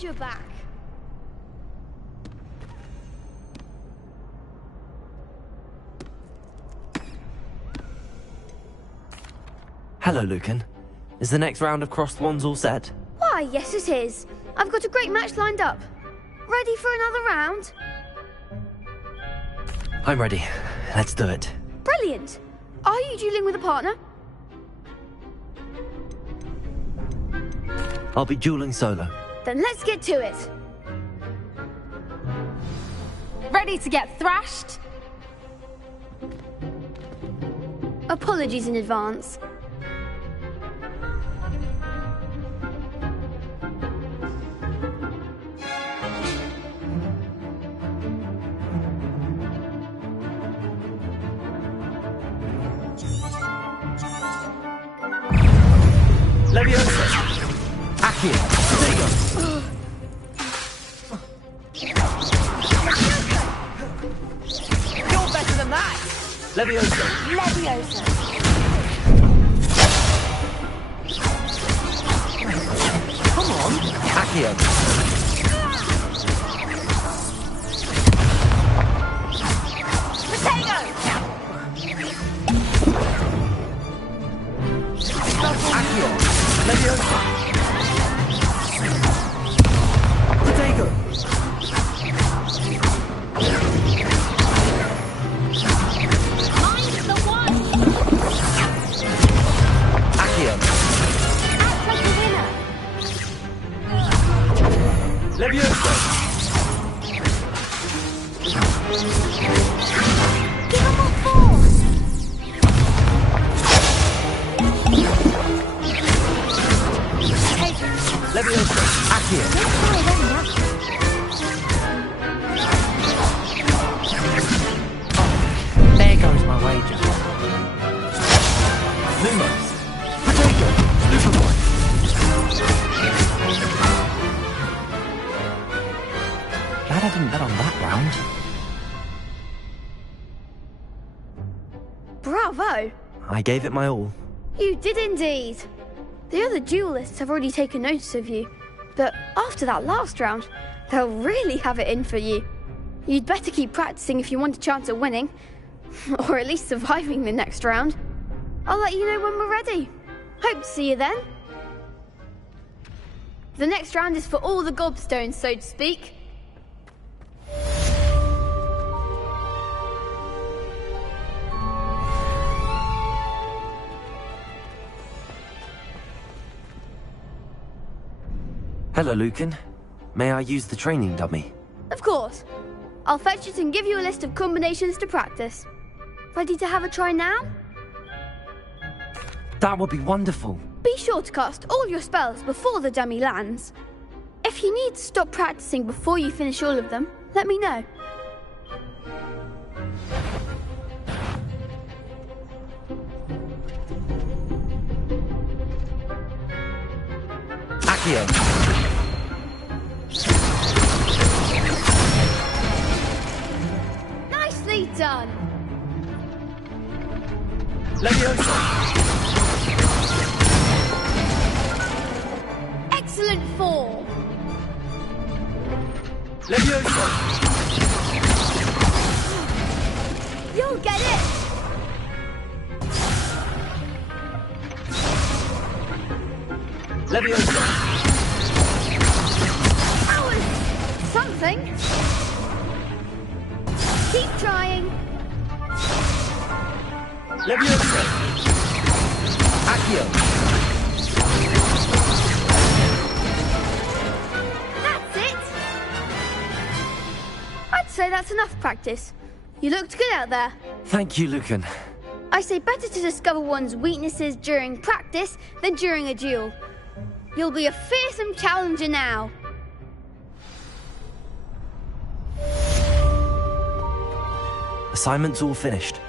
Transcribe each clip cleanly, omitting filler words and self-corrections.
Glad you're back. Hello, Lucan. Is the next round of crossed wands all set? Why, yes it is. I've got a great match lined up. Ready for another round? I'm ready. Let's do it. Brilliant. Are you dueling with a partner? I'll be dueling solo. Then let's get to it. Ready to get thrashed? Apologies in advance. Leviosa! Accio! Digo! You're better than that! Leviosa! Leviosa. Come on! Accio! Potato! Accio! Leviosa! Potato! Mine's the one. Accio! Act like a winner. Leviosa! Give him more force. Leviosa! Accio! Let's try them now. There goes my wager. Lumos! Potato! Superboy! Glad I didn't bet on that round. Bravo! I gave it my all. You did indeed. The other duelists have already taken notice of you, but after that last round, they'll really have it in for you. You'd better keep practicing if you want a chance at winning, or at least surviving the next round. I'll let you know when we're ready. Hope to see you then. The next round is for all the gobstones, so to speak. Hello, Lucan. May I use the training dummy? Of course. I'll fetch it and give you a list of combinations to practice. Ready to have a try now? That would be wonderful. Be sure to cast all your spells before the dummy lands. If you need to stop practicing before you finish all of them, let me know. Accio! Nicely done! Leviosa! Excellent form! Leviosa! You'll get it! Leviosa! That was something! Keep trying! Leviosa! Accio! That's it! I'd say that's enough practice. You looked good out there. Thank you, Lucan. I say better to discover one's weaknesses during practice than during a duel. You'll be a fearsome challenger now. Assignment's all finished.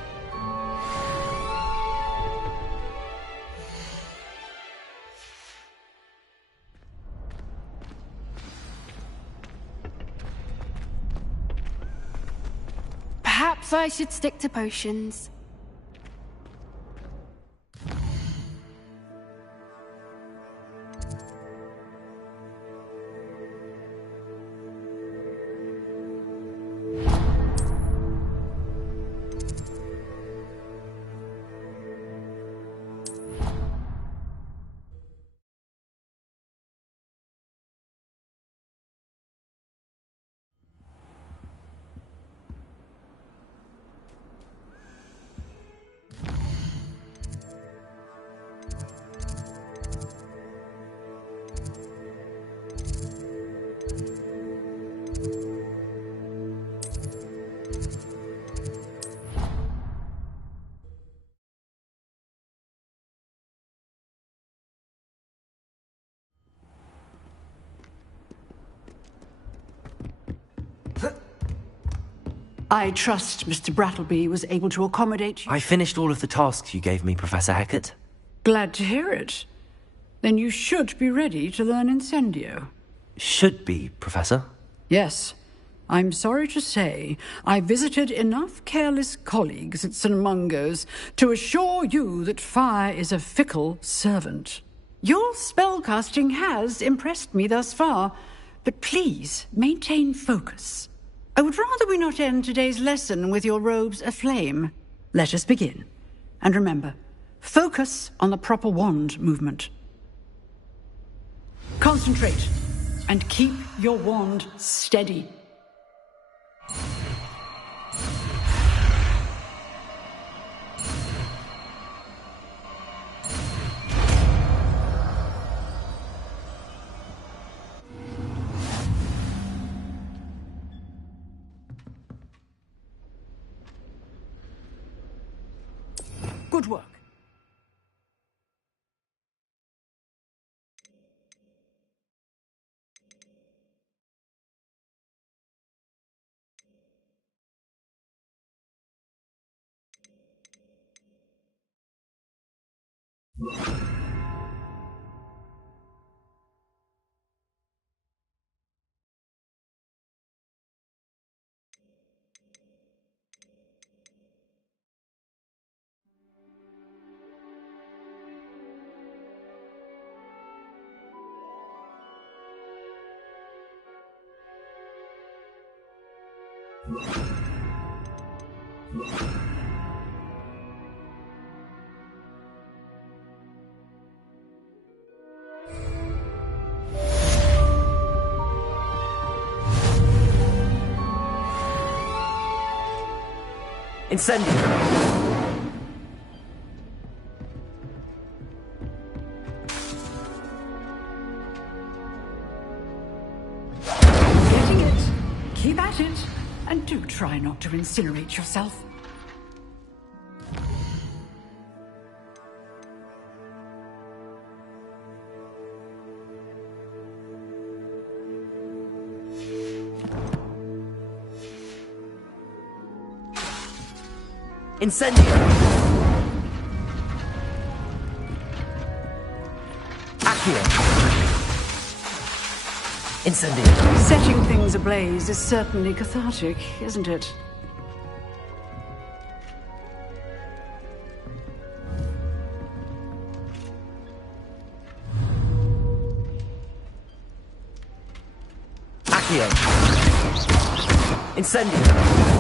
Perhaps I should stick to potions. I trust Mr. Brattleby was able to accommodate you. I finished all of the tasks you gave me, Professor Hecat. Glad to hear it. Then you should be ready to learn Incendio. Should be, Professor. Yes. I'm sorry to say, I visited enough careless colleagues at St. Mungo's to assure you that fire is a fickle servant. Your spellcasting has impressed me thus far, but please maintain focus. I would rather we not end today's lesson with your robes aflame. Let us begin. And remember, focus on the proper wand movement. Concentrate, and keep your wand steady. Good work. Incendio! Getting it. Keep at it. And do try not to incinerate yourself. Incendio! Accio! Incendio! Setting things ablaze is certainly cathartic, isn't it? Accio! Incendio!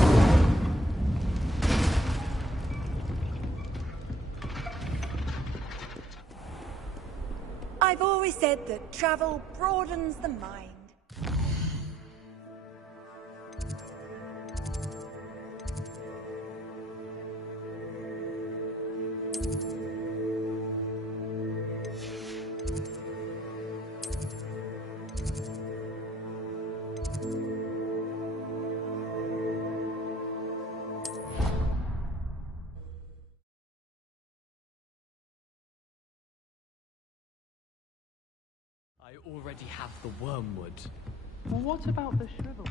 I've always said that travel broadens the mind. I already have the wormwood. What about the shrivel?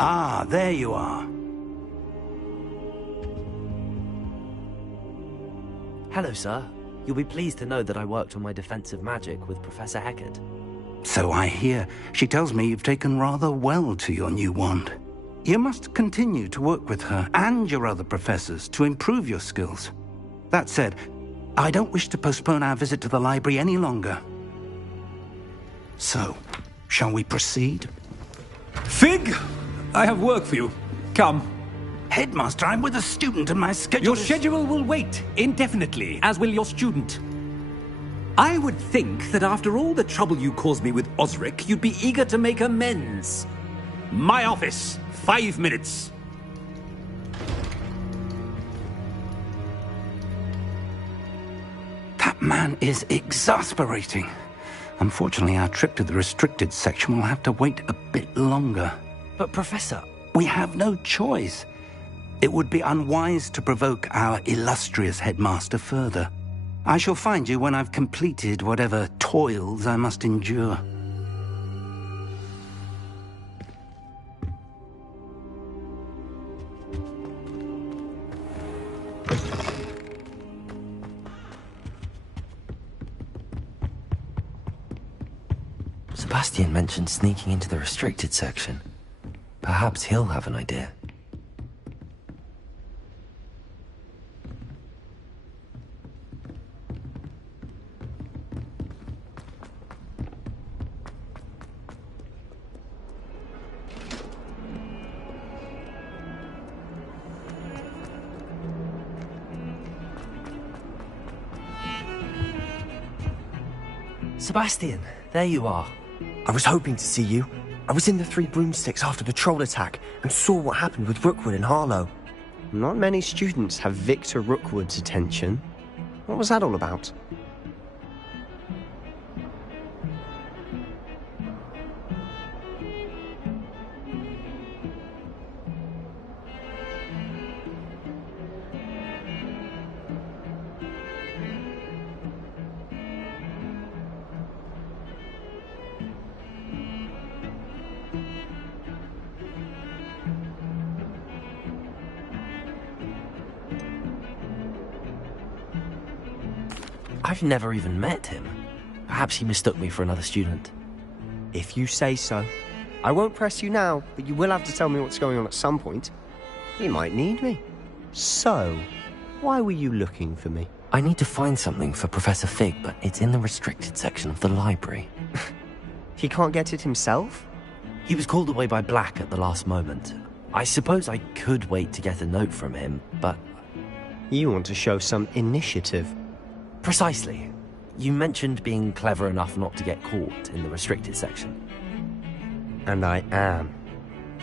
Ah, there you are. Hello, sir. You'll be pleased to know that I worked on my defensive magic with Professor Hecat. So I hear. She tells me you've taken rather well to your new wand. You must continue to work with her and your other professors to improve your skills. That said, I don't wish to postpone our visit to the library any longer. So, shall we proceed? Fig! I have work for you. Come. Headmaster, I'm with a student and my schedule Your is... schedule will wait indefinitely, as will your student. I would think that after all the trouble you caused me with Osric, you'd be eager to make amends. My office, 5 minutes. That man is exasperating. Unfortunately, our trip to the restricted section will have to wait a bit longer. But Professor... We have no choice. It would be unwise to provoke our illustrious headmaster further. I shall find you when I've completed whatever toils I must endure. Sebastian mentioned sneaking into the restricted section. Perhaps he'll have an idea. Sebastian, there you are. I was hoping to see you. I was in the Three Broomsticks after the troll attack and saw what happened with Rookwood and Harlow. Not many students have Victor Rookwood's attention. What was that all about? I've never even met him. Perhaps he mistook me for another student. If you say so. I won't press you now, but you will have to tell me what's going on at some point. You might need me. So, why were you looking for me? I need to find something for Professor Fig, but it's in the restricted section of the library. He can't get it himself? He was called away by Black at the last moment. I suppose I could wait to get a note from him, but... You want to show some initiative. Precisely. You mentioned being clever enough not to get caught in the restricted section. And I am.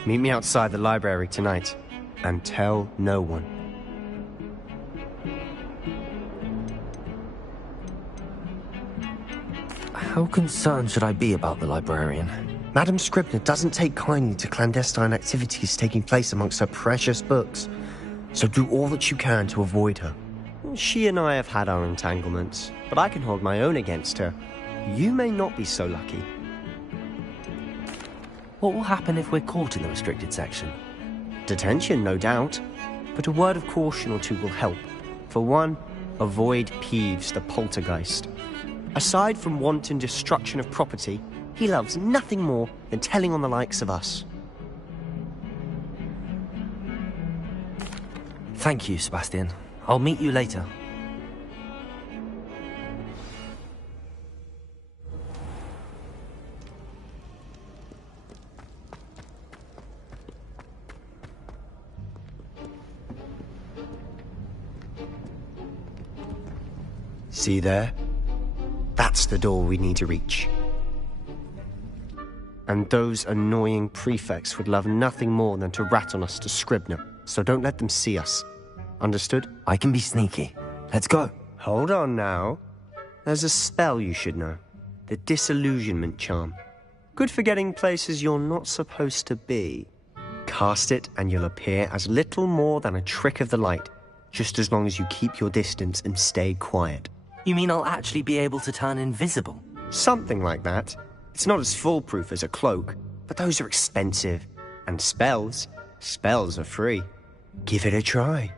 Meet me outside the library tonight, and tell no one. How concerned should I be about the librarian? Madam Scribner doesn't take kindly to clandestine activities taking place amongst her precious books, so do all that you can to avoid her. She and I have had our entanglements, but I can hold my own against her. You may not be so lucky. What will happen if we're caught in the restricted section? Detention, no doubt. But a word of caution or two will help. For one, avoid Peeves, the poltergeist. Aside from wanton destruction of property, he loves nothing more than telling on the likes of us. Thank you, Sebastian. I'll meet you later. See there? That's the door we need to reach. And those annoying prefects would love nothing more than to rat on us to Scribner, so don't let them see us. Understood? I can be sneaky. Let's go. Hold on now. There's a spell you should know. The Disillusionment Charm. Good for getting places you're not supposed to be. Cast it and you'll appear as little more than a trick of the light, just as long as you keep your distance and stay quiet. You mean I'll actually be able to turn invisible? Something like that. It's not as foolproof as a cloak, but those are expensive. And spells are free. Give it a try.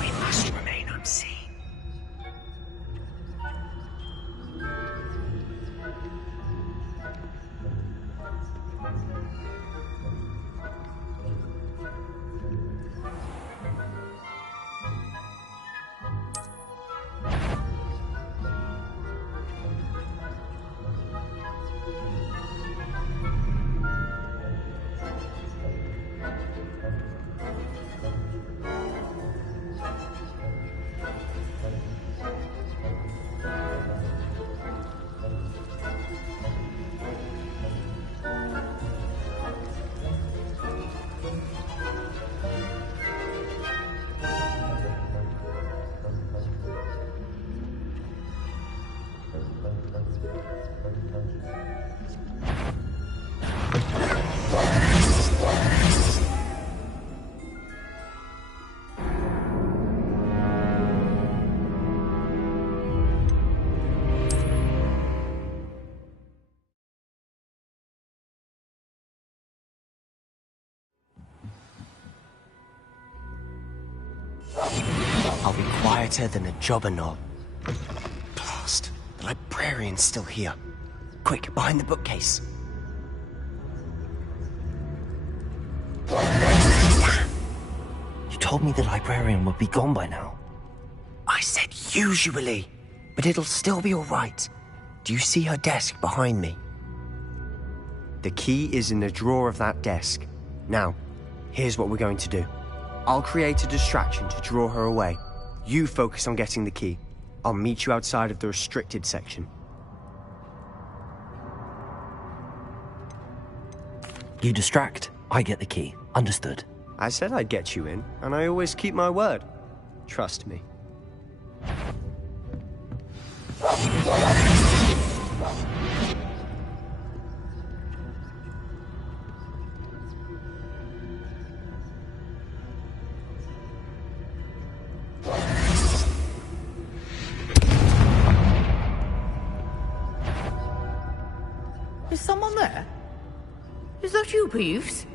We must remain unseen. I'll be quieter than a jobberknoll. Blast. The librarian's still here. Quick, behind the bookcase. You told me the librarian would be gone by now. I said usually, but it'll still be all right. Do you see her desk behind me? The key is in the drawer of that desk. Now, here's what we're going to do. I'll create a distraction to draw her away. You focus on getting the key. I'll meet you outside of the restricted section. You distract, I get the key. Understood. I said I'd get you in, and I always keep my word. Trust me. Is someone there? Is that you, Peeves?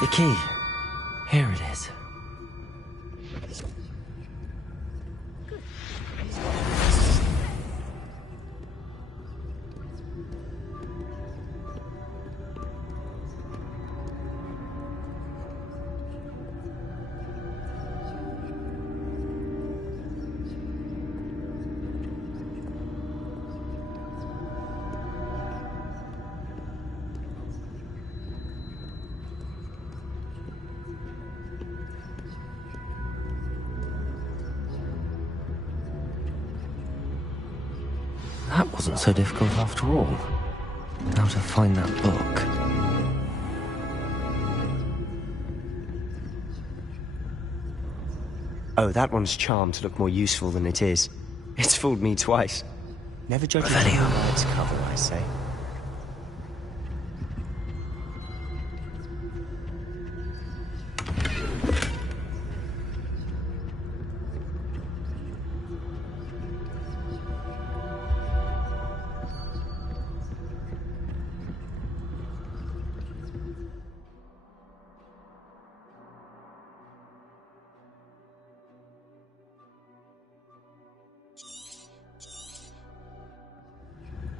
The key. Here it is. That wasn't so difficult after all. Now to find that book. Oh, that one's charmed to look more useful than it is. It's fooled me twice. Never judge a book by its cover, I say.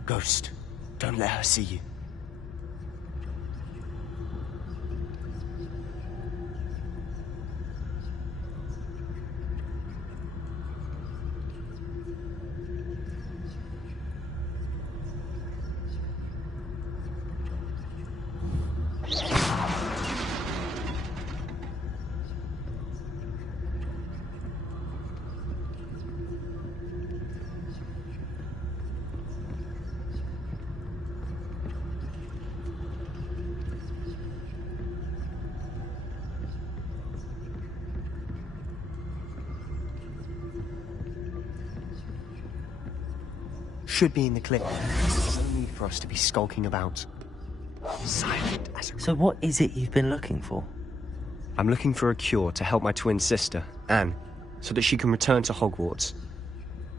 Ghost, don't let her see you. Should be in the clip. No need for us to be skulking about. Silent as a... So what is it you've been looking for? I'm looking for a cure to help my twin sister, Anne, so that she can return to Hogwarts.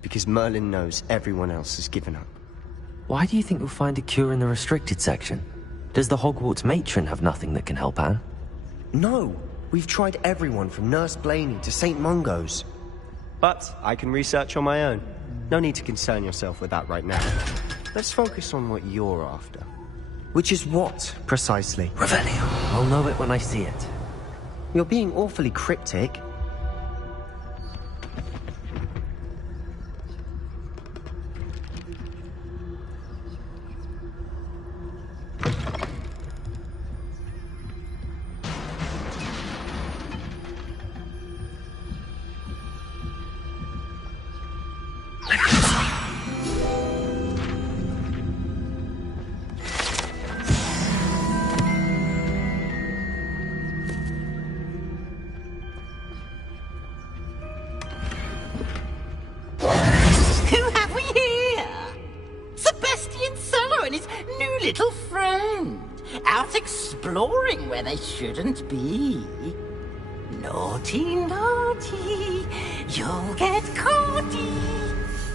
Because Merlin knows everyone else has given up. Why do you think you'll find a cure in the restricted section? Does the Hogwarts matron have nothing that can help Anne? No! We've tried everyone from Nurse Blaney to St. Mungo's. But I can research on my own. No need to concern yourself with that right now. Let's focus on what you're after. Which is what, precisely? Revelio. I'll know it when I see it. You're being awfully cryptic. Little friend, out exploring where they shouldn't be. Naughty, naughty, you'll get caughty.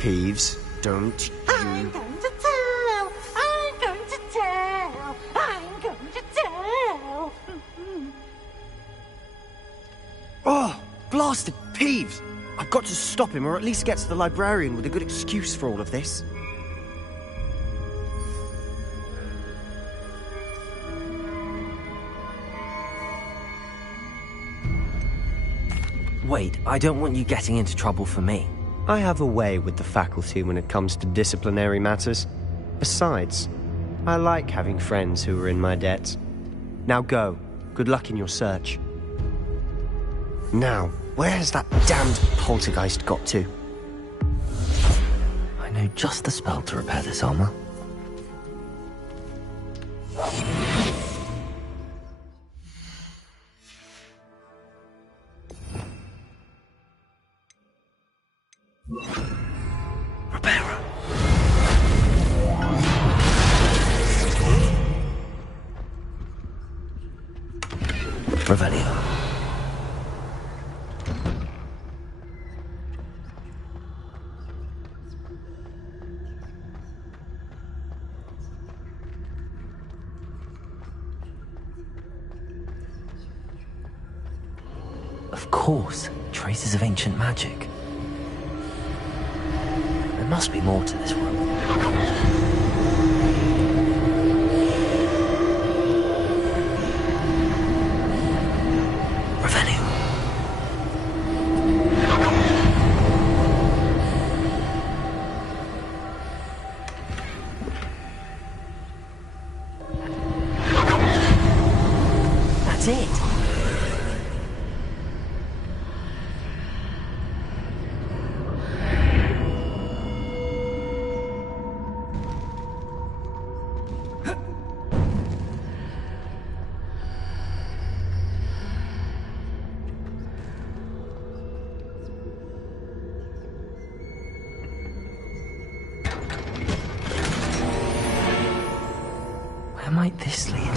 Peeves, don't you... I'm going to tell, I'm going to tell, I'm going to tell. blasted Peeves! I've got to stop him, or at least get to the librarian with a good excuse for all of this. Wait, I don't want you getting into trouble for me. I have a way with the faculty when it comes to disciplinary matters. Besides, I like having friends who are in my debt. Now go. Good luck in your search. Now, where has that damned poltergeist got to? I know just the spell to repair this armor. Repairer. Revelio. Of course, traces of ancient magic. There must be more to this room. Revelio. That's it. Where might this lead?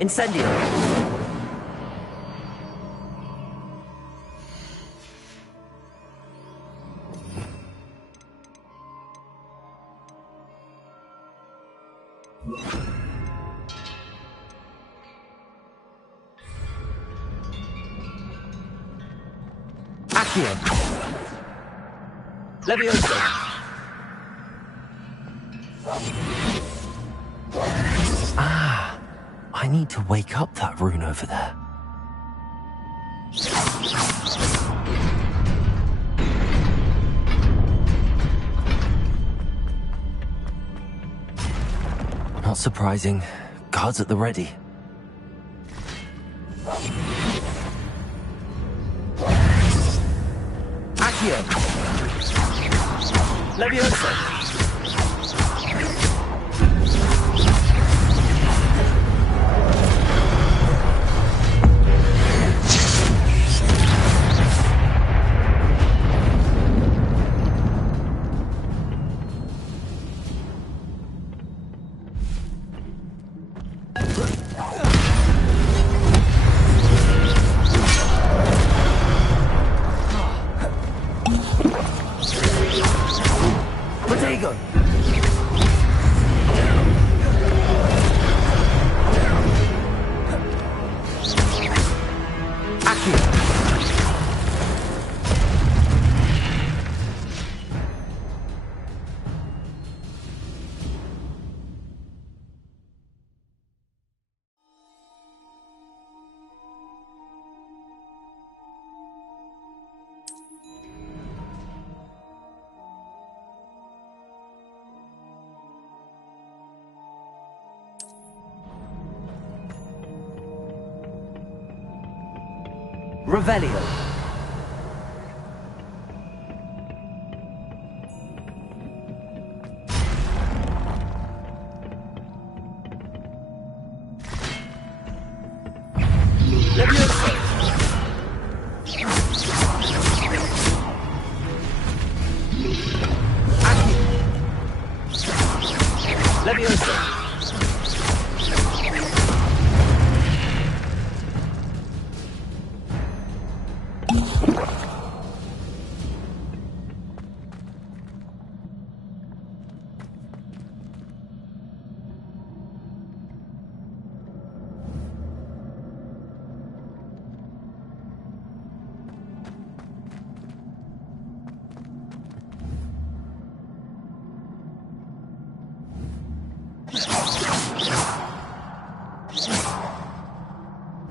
Incendio! Accio! Levioso! I need to wake up that rune over there. Not surprising. Guards at the ready. Accio! Levioso! Revelio. Levioso.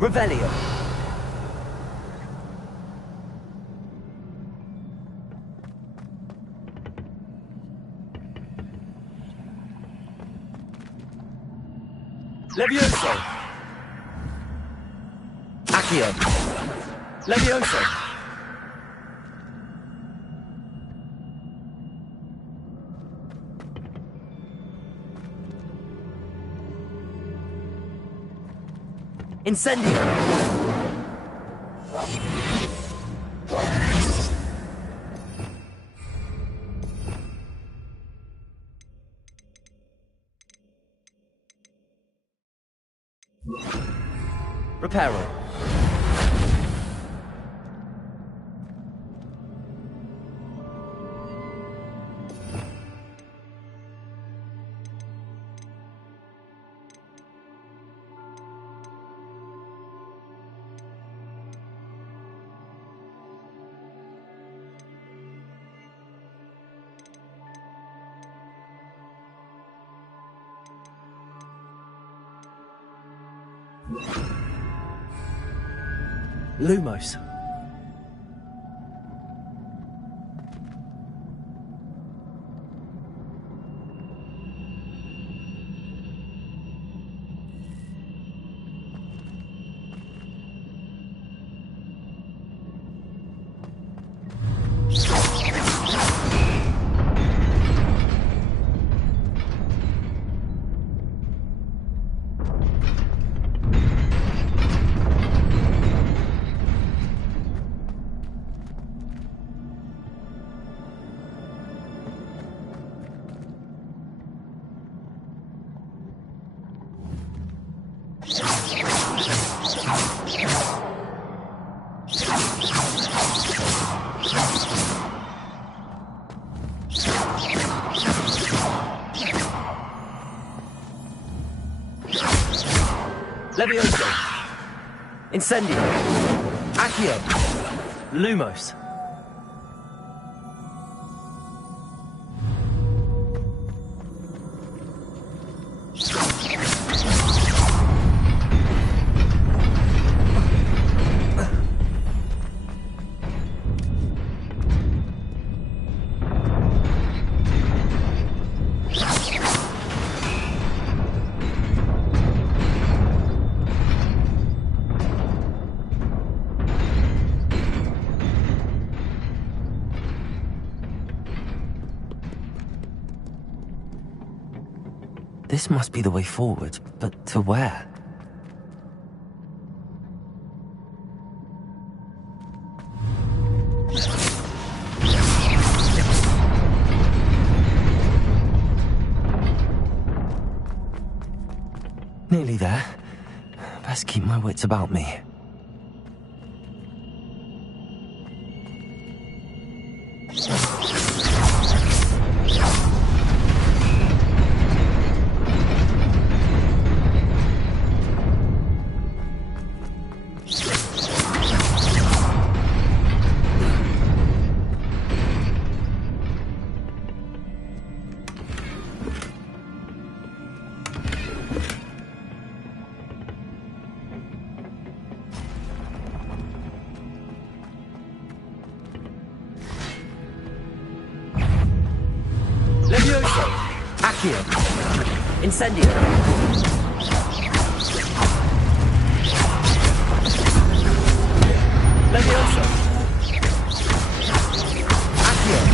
Revelio. Levioso. Accio. Levioso. Incendio. Reparo. Lumos. Levioso. Incendio. Accio. Lumos. This must be the way forward, but to where? Nearly there. Best keep my wits about me. Accio. Incendio. Levioso. Accio.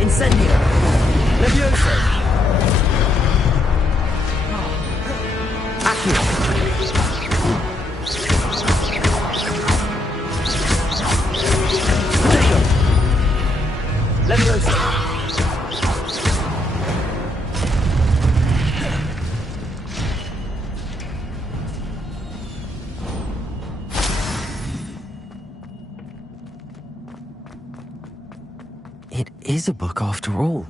Incendio. Levioso. Accio. is a book after all.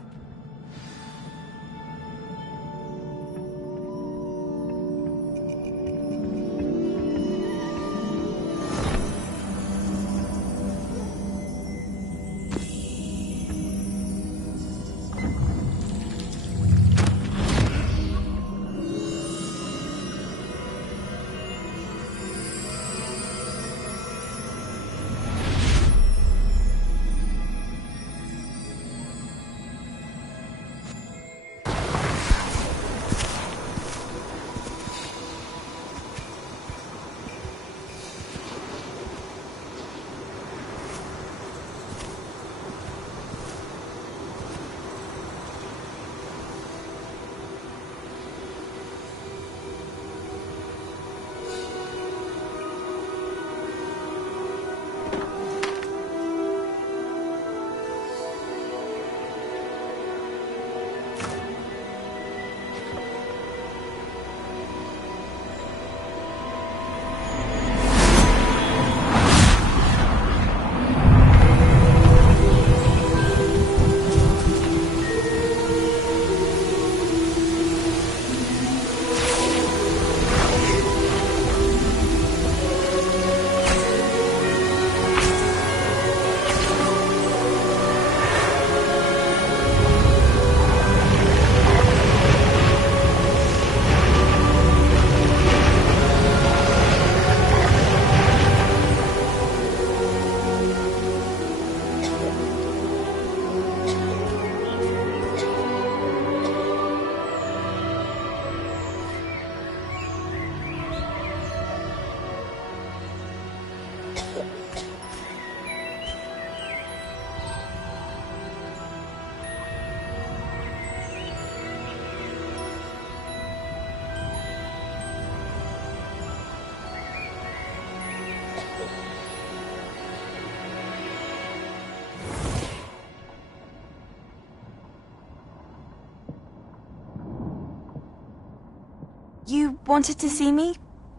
You wanted to see me?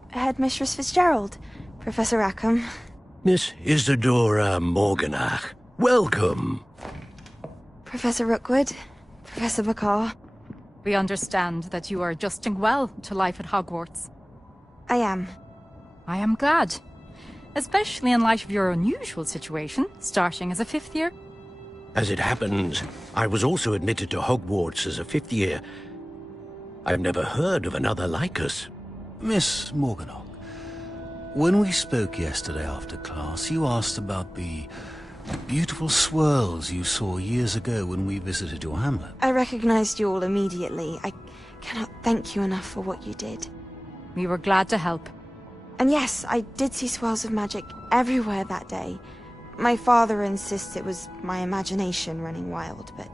Headmistress Fitzgerald, Professor Rackham. Miss Isadora Morganach, welcome. Professor Rookwood, Professor Bakar. We understand that you are adjusting well to life at Hogwarts. I am. I am glad. Especially in light of your unusual situation, starting as a 5th year. As it happens, I was also admitted to Hogwarts as a 5th year. I've never heard of another like us. Miss Morganach, when we spoke yesterday after class, you asked about the beautiful swirls you saw years ago when we visited your hamlet. I recognized you all immediately. I cannot thank you enough for what you did. We were glad to help. And yes, I did see swirls of magic everywhere that day. My father insists it was my imagination running wild, but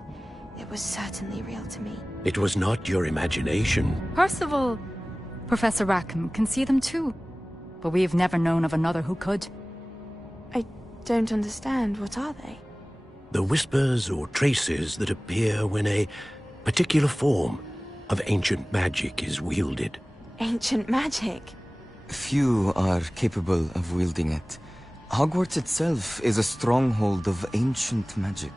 it was certainly real to me. It was not your imagination. Percival, Professor Rackham can see them too. But we've never known of another who could. I don't understand. What are they? The whispers or traces that appear when a particular form of ancient magic is wielded. Ancient magic? Few are capable of wielding it. Hogwarts itself is a stronghold of ancient magic.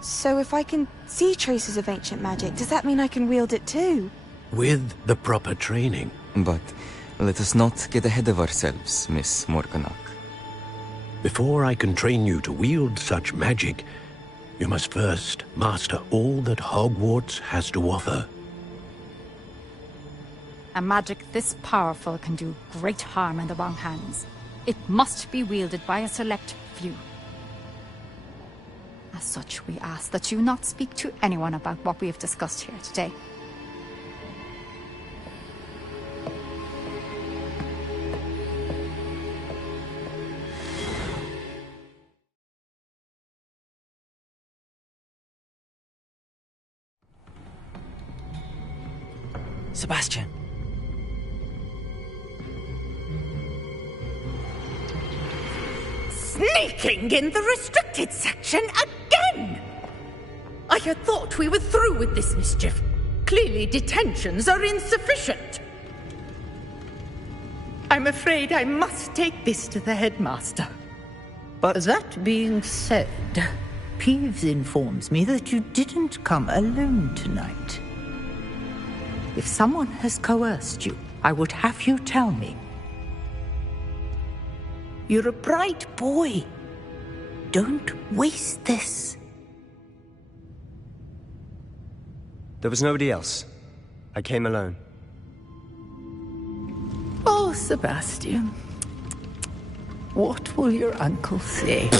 So if I can see traces of ancient magic, does that mean I can wield it too? With the proper training. But let us not get ahead of ourselves, Miss Morganach. Before I can train you to wield such magic, you must first master all that Hogwarts has to offer. A magic this powerful can do great harm in the wrong hands. It must be wielded by a select few. As such, we ask that you not speak to anyone about what we have discussed here today. Sebastian. Sneaking in the restricted section again! I had thought we were through with this mischief. Clearly detentions are insufficient. I'm afraid I must take this to the headmaster. But that being said, Peeves informs me that you didn't come alone tonight. If someone has coerced you, I would have you tell me. You're a bright boy. Don't waste this. There was nobody else. I came alone. Oh, Sebastian. What will your uncle say?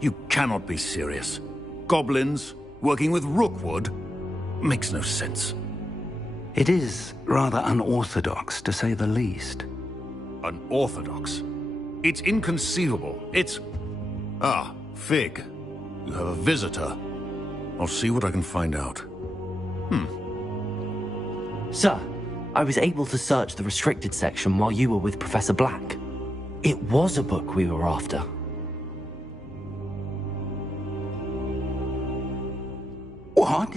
You cannot be serious. Goblins working with Rookwood? Makes no sense. It is rather unorthodox, to say the least. Unorthodox? It's inconceivable. It's... Ah, Fig. You have a visitor. I'll see what I can find out. Sir, I was able to search the restricted section while you were with Professor Black. It was a book we were after. What?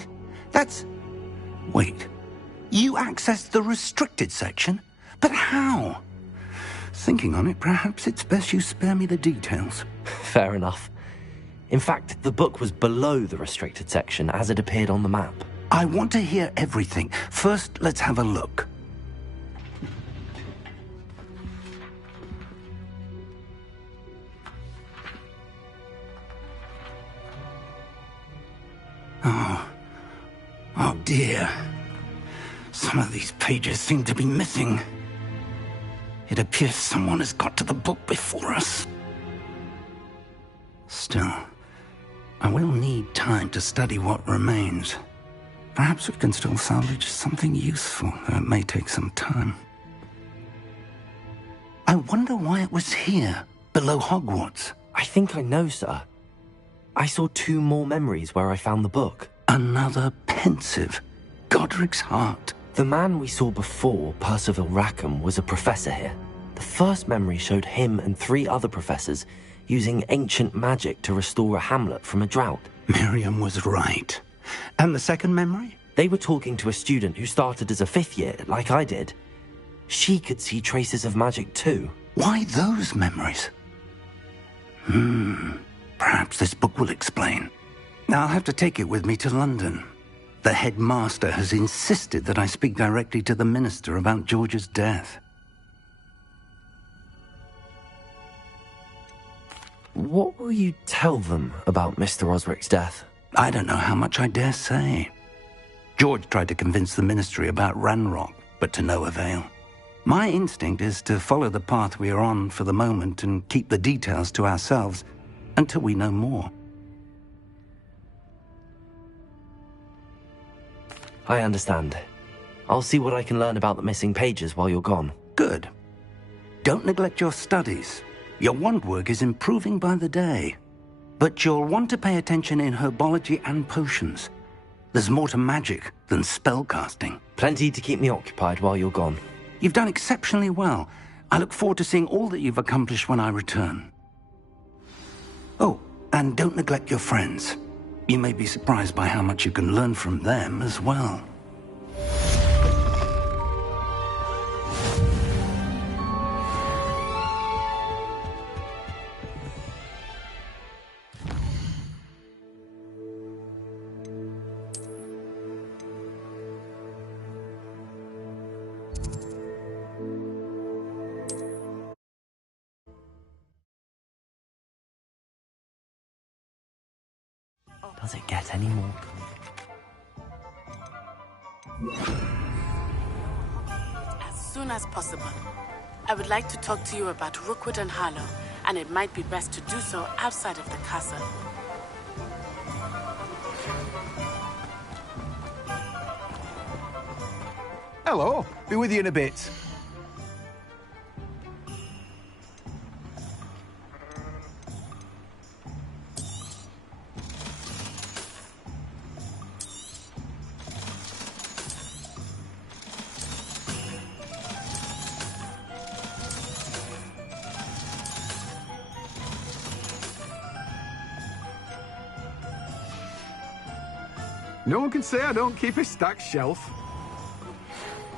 That's... Wait. You accessed the restricted section? But how? Thinking on it, perhaps it's best you spare me the details. Fair enough. In fact, the book was below the restricted section as it appeared on the map. I want to hear everything. First, let's have a look. dear. Some of these pages seem to be missing. It appears someone has got to the book before us. Still, I will need time to study what remains. Perhaps we can still salvage something useful, though it may take some time. I wonder why it was here, below Hogwarts. I think I know, sir. I saw 2 more memories where I found the book. Another pensive. Godric's heart. The man we saw before, Percival Rackham, was a professor here. The first memory showed him and 3 other professors using ancient magic to restore a hamlet from a drought. Miriam was right. And the second memory? They were talking to a student who started as a 5th year, like I did. She could see traces of magic too. Why those memories? Perhaps this book will explain. Now I'll have to take it with me to London. The headmaster has insisted that I speak directly to the minister about George's death. What will you tell them about Mr. Osric's death? I don't know how much I dare say. George tried to convince the ministry about Ranrock, but to no avail. My instinct is to follow the path we are on for the moment and keep the details to ourselves until we know more. I understand. I'll see what I can learn about the missing pages while you're gone. Good. Don't neglect your studies. Your wand work is improving by the day. But you'll want to pay attention in herbology and potions. There's more to magic than spellcasting. Plenty to keep me occupied while you're gone. You've done exceptionally well. I look forward to seeing all that you've accomplished when I return. Oh, and don't neglect your friends. You may be surprised by how much you can learn from them as well. Does it get any more? As soon as possible. I would like to talk to you about Rookwood and Harlow, and it might be best to do so outside of the castle. Hello, be with you in a bit. No one can say I don't keep a stacked shelf.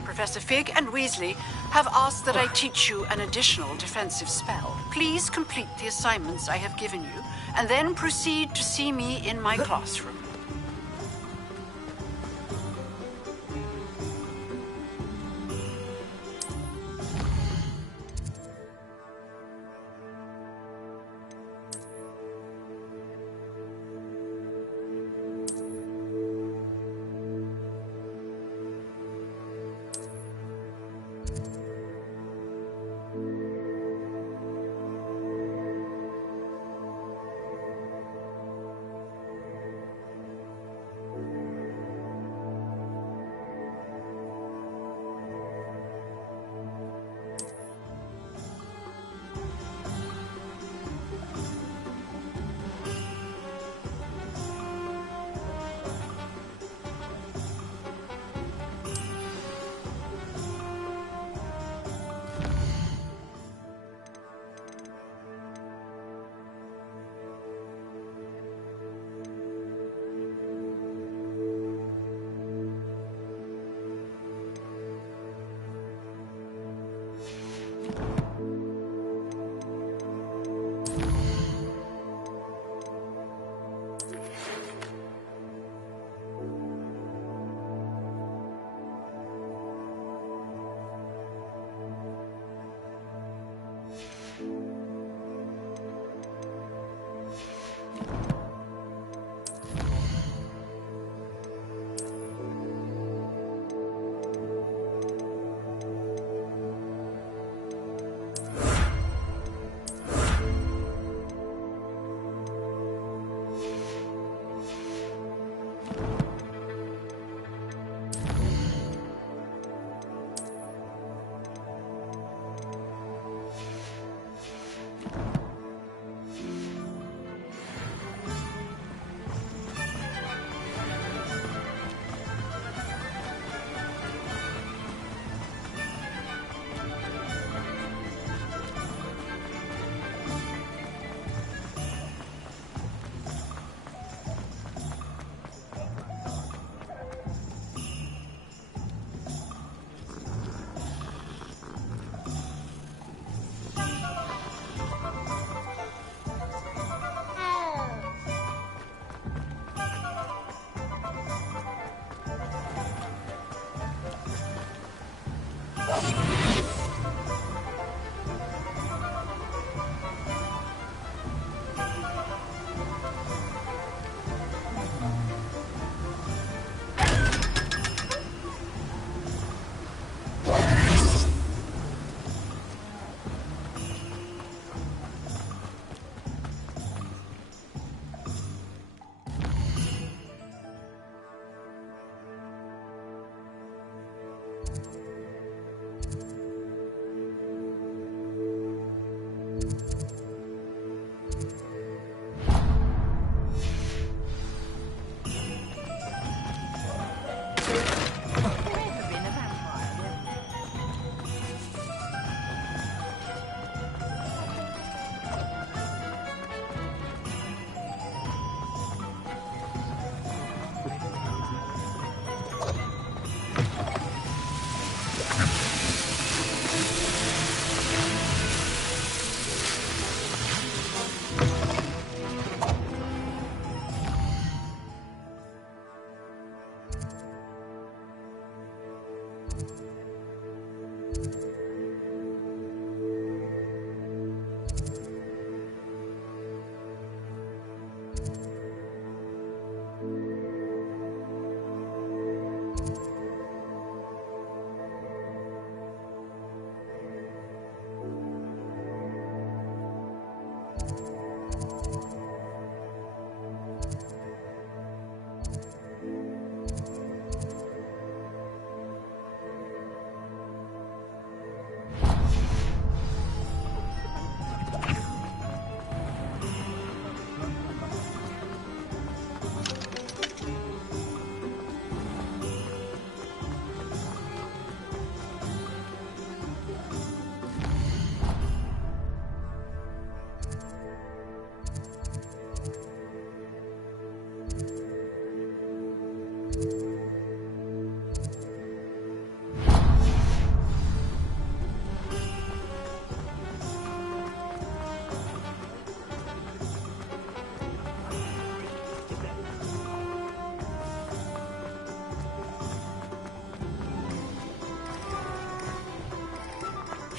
Professor Fig and Weasley have asked that I teach you an additional defensive spell. Please complete the assignments I have given you, and then proceed to see me in my classroom.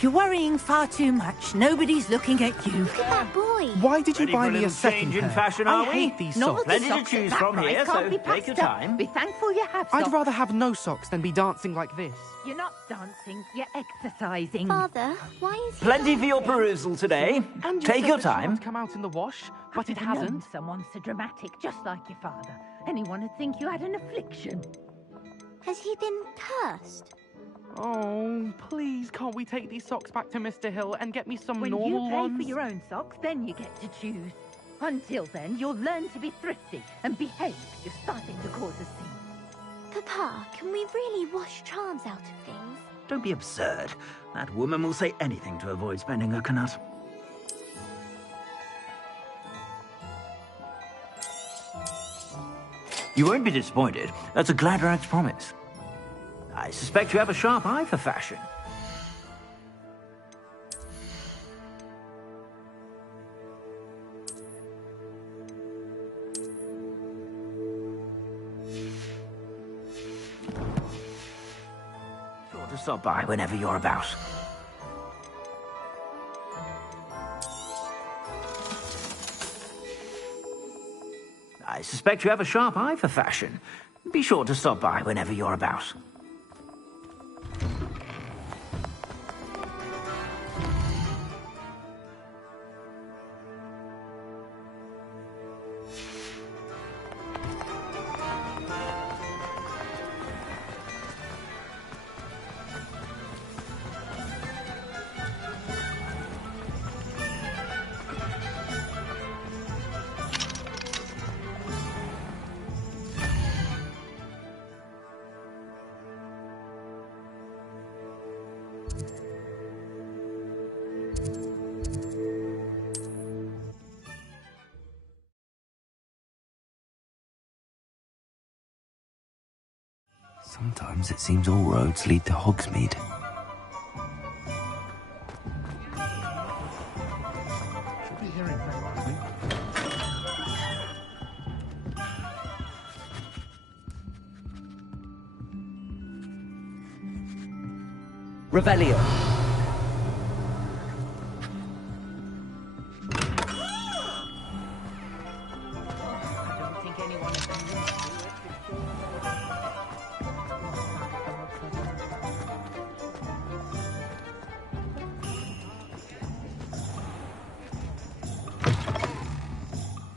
You're worrying far too much. Nobody's looking at you. Look at that boy. Why did you Ready buy for a me a little second change in pair? fashion, I are we? hate these socks. Novelty Plenty to socks choose at that from price here, can't so be take your passed up. time. Be thankful you have I'd socks. rather have no socks than be dancing like this. You're not dancing, you're exercising. Father, why is he Plenty for your perusal today. And you Take said your the charm time. would come out in the wash, but it I've known hasn't. someone so dramatic, just like your father. Anyone would think you had an affliction. Has he been cursed? Oh, please, can't we take these socks back to Mr. Hill and get me some When normal you pay ones? for your own socks, then you get to choose. Until then, you'll learn to be thrifty and behave. You're starting to cause a scene. Papa, can we really wash charms out of things? Don't be absurd. That woman will say anything to avoid spending her knut. You won't be disappointed. That's a Gladrag's promise. I suspect you have a sharp eye for fashion. Sure to stop by whenever you're about. I suspect you have a sharp eye for fashion. Be sure to stop by whenever you're about. Sometimes it seems all roads lead to Hogsmeade. Should be hearing that. Revelio. I don't think anyone of them will do it.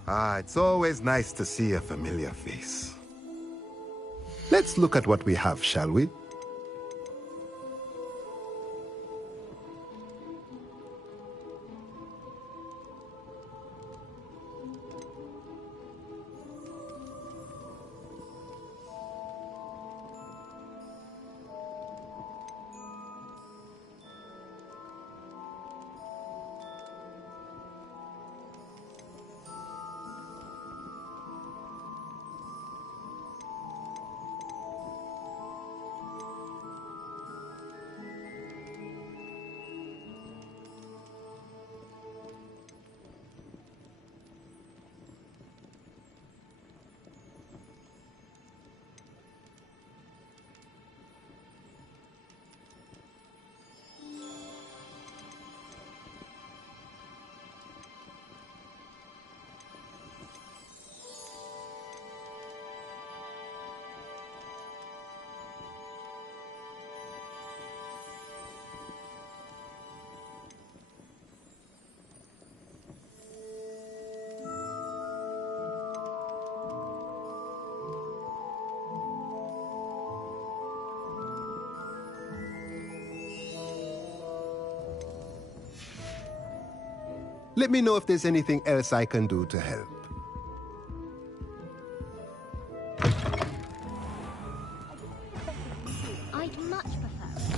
Ah, it's always nice to see a familiar face. Let's look at what we have, shall we? Let me know if there's anything else I can do to help. I'd much prefer.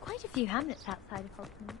Quite a few hamlets outside of Hogwarts.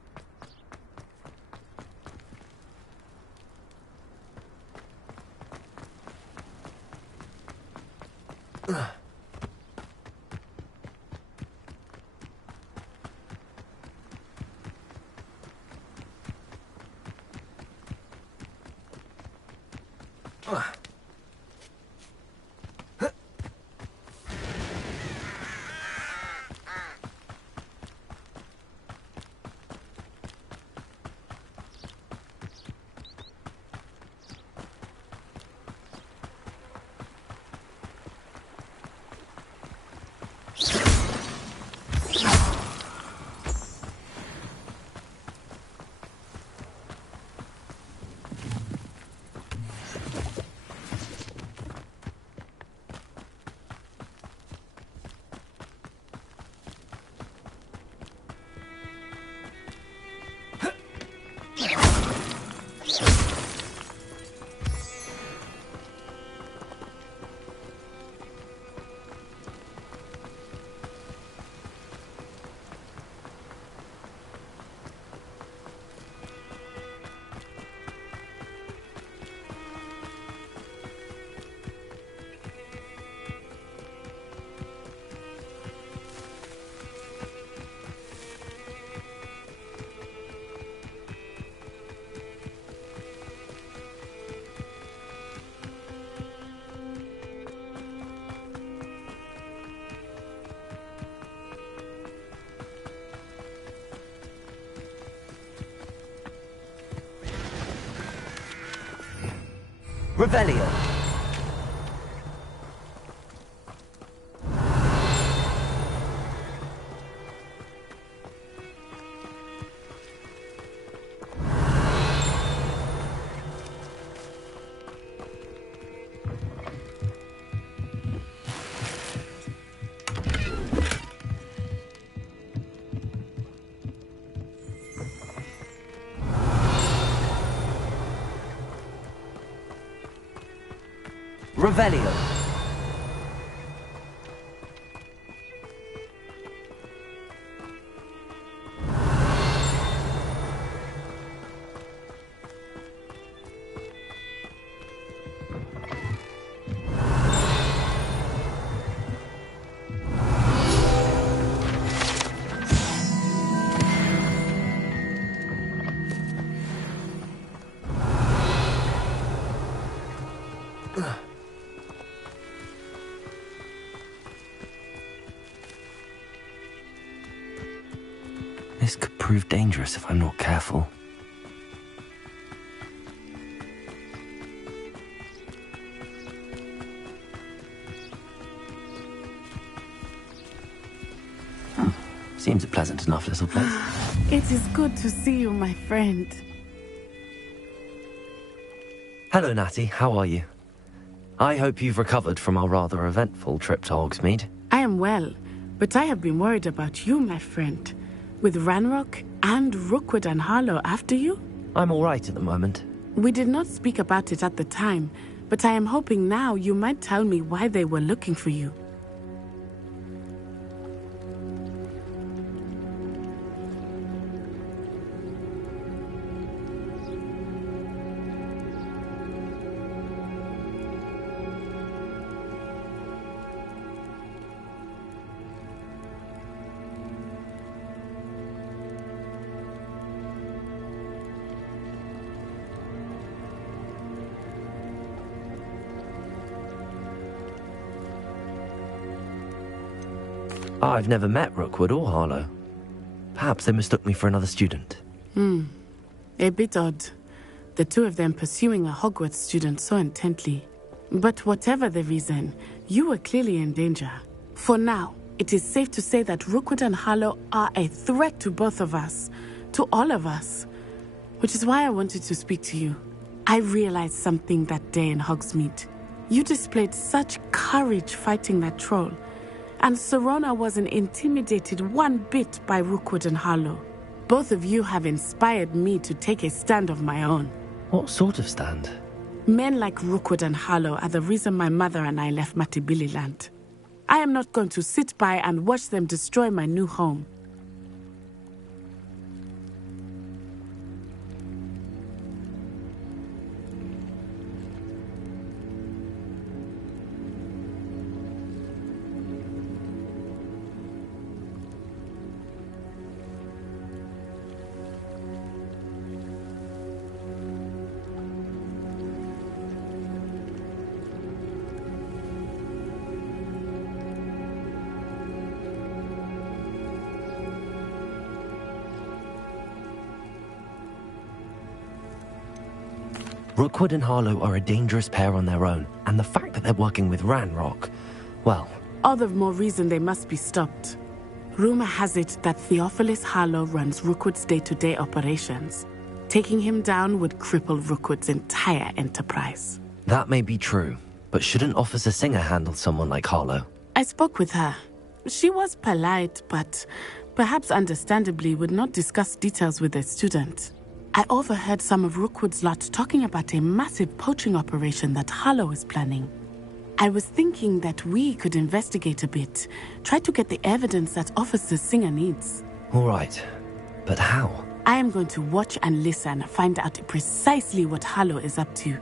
Revelio. Revelio. This could prove dangerous if I'm not careful. Seems a pleasant enough little place. It is good to see you, my friend. Hello, Natty. How are you? I hope you've recovered from our rather eventful trip to Hogsmeade. I am well, but I have been worried about you, my friend. With Ranrock and Rookwood and Harlow after you? I'm all right at the moment. We did not speak about it at the time, but I am hoping now you might tell me why they were looking for you. I've never met Rookwood or Harlow. Perhaps they mistook me for another student. A bit odd. The two of them pursuing a Hogwarts student so intently. But whatever the reason, you were clearly in danger. For now, it is safe to say that Rookwood and Harlow are a threat to both of us. To all of us. Which is why I wanted to speak to you. I realized something that day in Hogsmeade. You displayed such courage fighting that troll. And Serona wasn't intimidated one bit by Rookwood and Harlow. Both of you have inspired me to take a stand of my own. What sort of stand? Men like Rookwood and Harlow are the reason my mother and I left Matibili land. I am not going to sit by and watch them destroy my new home. Rookwood and Harlow are a dangerous pair on their own, and the fact that they're working with Ranrock, well... All the more reason they must be stopped. Rumor has it that Theophilus Harlow runs Rookwood's day-to-day operations. Taking him down would cripple Rookwood's entire enterprise. That may be true, but shouldn't Officer Singer handle someone like Harlow? I spoke with her. She was polite, but perhaps understandably would not discuss details with a student. I overheard some of Rookwood's lot talking about a massive poaching operation that Harlow is planning. I was thinking that we could investigate a bit, try to get the evidence that Officer Singer needs. All right, but how? I am going to watch and listen, find out precisely what Harlow is up to.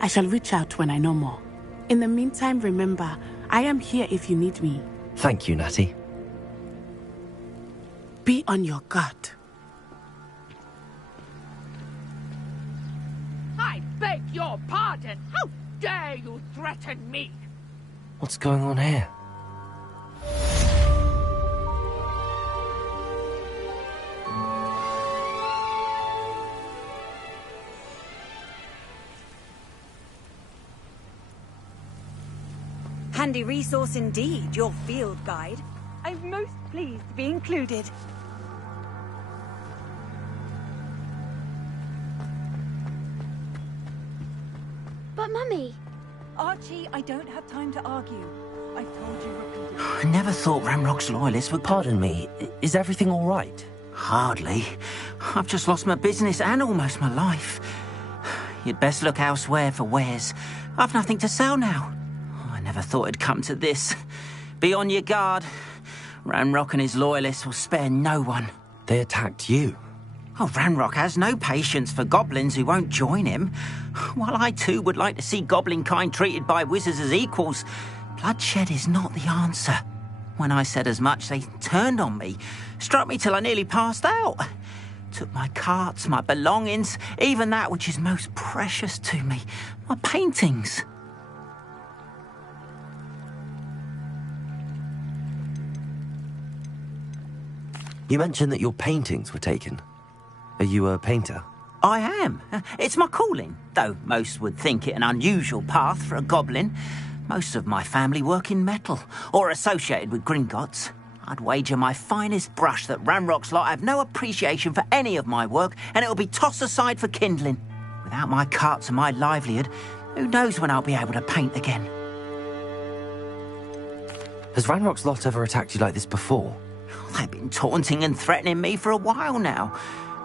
I shall reach out when I know more. In the meantime, remember, I am here if you need me. Thank you, Natty. Be on your guard. I beg your pardon. How dare you threaten me? What's going on here? handy resource indeed, your field guide. I'm most pleased to be included. But Mummy... Archie, I don't have time to argue. I told you repeatedly. I never thought Ramrock's loyalists would... Pardon me, is everything all right? Hardly. I've just lost my business and almost my life. You'd best look elsewhere for wares. I've nothing to sell now. I never thought it'd come to this. Be on your guard. Ramrock and his loyalists will spare no one. They attacked you. Oh, Ramrock has no patience for goblins who won't join him. While I too would like to see goblin kind treated by wizards as equals, bloodshed is not the answer. When I said as much, they turned on me, struck me till I nearly passed out. Took my carts, my belongings, even that which is most precious to me, my paintings. You mentioned that your paintings were taken. Are you a painter? I am. It's my calling, though most would think it an unusual path for a goblin. Most of my family work in metal, or associated with Gringotts. I'd wager my finest brush that Ramrock's lot have no appreciation for any of my work, and it'll be tossed aside for kindling. Without my carts and my livelihood, who knows when I'll be able to paint again. Has Ramrock's lot ever attacked you like this before? They've been taunting and threatening me for a while now.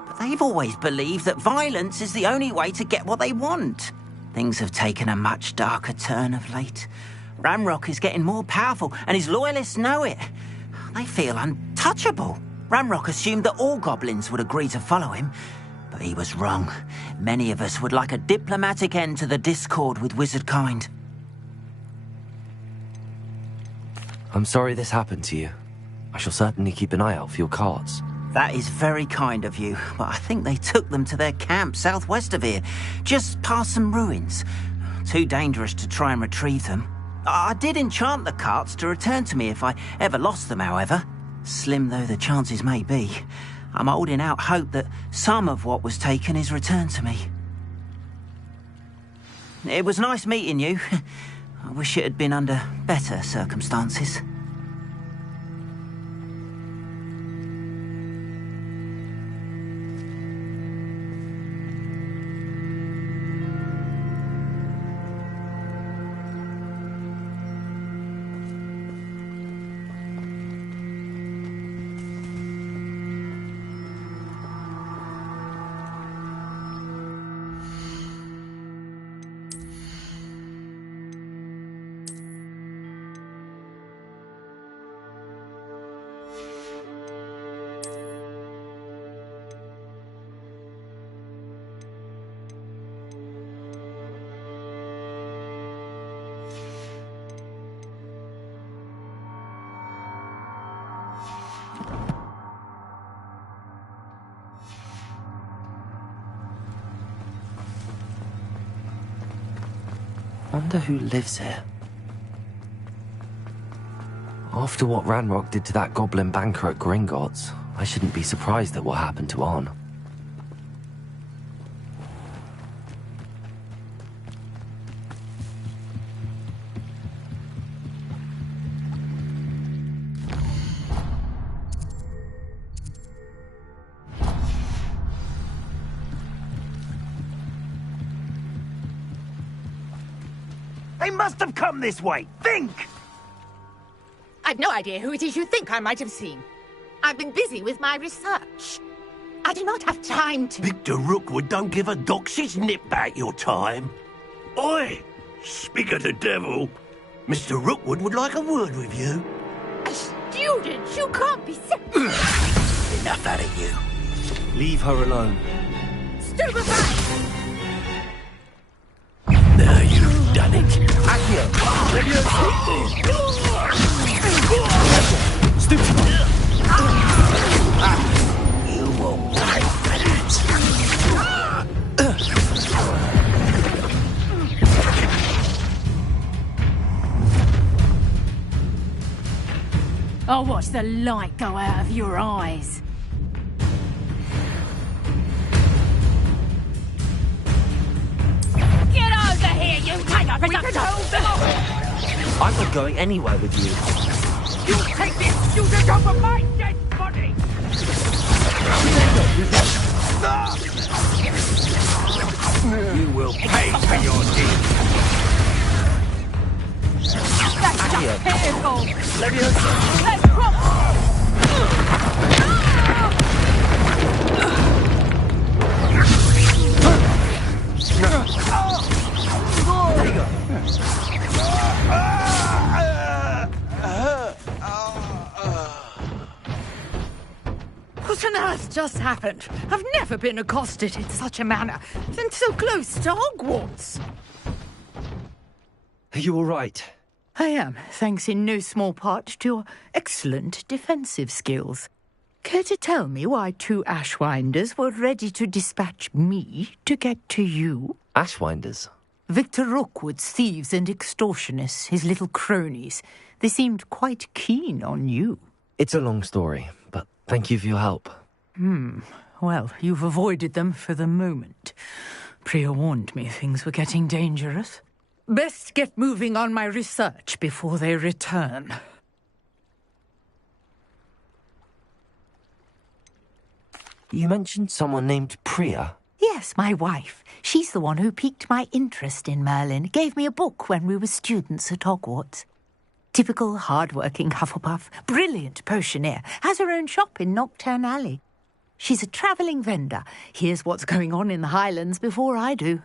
But they've always believed that violence is the only way to get what they want. Things have taken a much darker turn of late. Ramrock is getting more powerful, and his loyalists know it. They feel untouchable. Ramrock assumed that all goblins would agree to follow him, but he was wrong. Many of us would like a diplomatic end to the discord with wizard kind. I'm sorry this happened to you. I shall certainly keep an eye out for your carts. That is very kind of you, but I think they took them to their camp southwest of here, just past some ruins. Too dangerous to try and retrieve them. I did enchant the carts to return to me if I ever lost them, however. Slim though the chances may be, I'm holding out hope that some of what was taken is returned to me. It was nice meeting you. I wish it had been under better circumstances. Wonder who lives here. After what Ranrock did to that goblin banker at Gringotts, I shouldn't be surprised at what happened to Arn. They must have come this way. Think! I've no idea who it is you think I might have seen. I've been busy with my research. I do not have time to... Victor Rookwood don't give a doxy's nip back your time. Oi! Speak of the devil. Mr. Rookwood would like a word with you. A student? You can't be sick. Enough out of you. Leave her alone. Stupefy! Now you've done it. Accio! You won't die for I'll watch the light go out of your eyes. Get over here, you take a... We can hold them off! I'm not going anywhere with you. You take the student over my dead body! You will pay for your deeds. That's just painful! Leviosa! Let's drop! There you go. What on earth just happened? I've never been accosted in such a manner, and so close to Hogwarts. Are you all right? I am, thanks in no small part to your excellent defensive skills. Care to tell me why 2 Ashwinders were ready to dispatch me to get to you? Ashwinders? Victor Rookwood's thieves and extortionists, his little cronies. They seemed quite keen on you. It's a long story, but thank you for your help. Well, you've avoided them for the moment. Priya warned me things were getting dangerous. Best get moving on my research before they return. You mentioned someone named Priya. Yes, my wife. She's the one who piqued my interest in Merlin. Gave me a book when we were students at Hogwarts. Typical hard-working Hufflepuff, brilliant potioneer, has her own shop in Knockturn Alley. She's a travelling vendor. Hears what's going on in the Highlands before I do.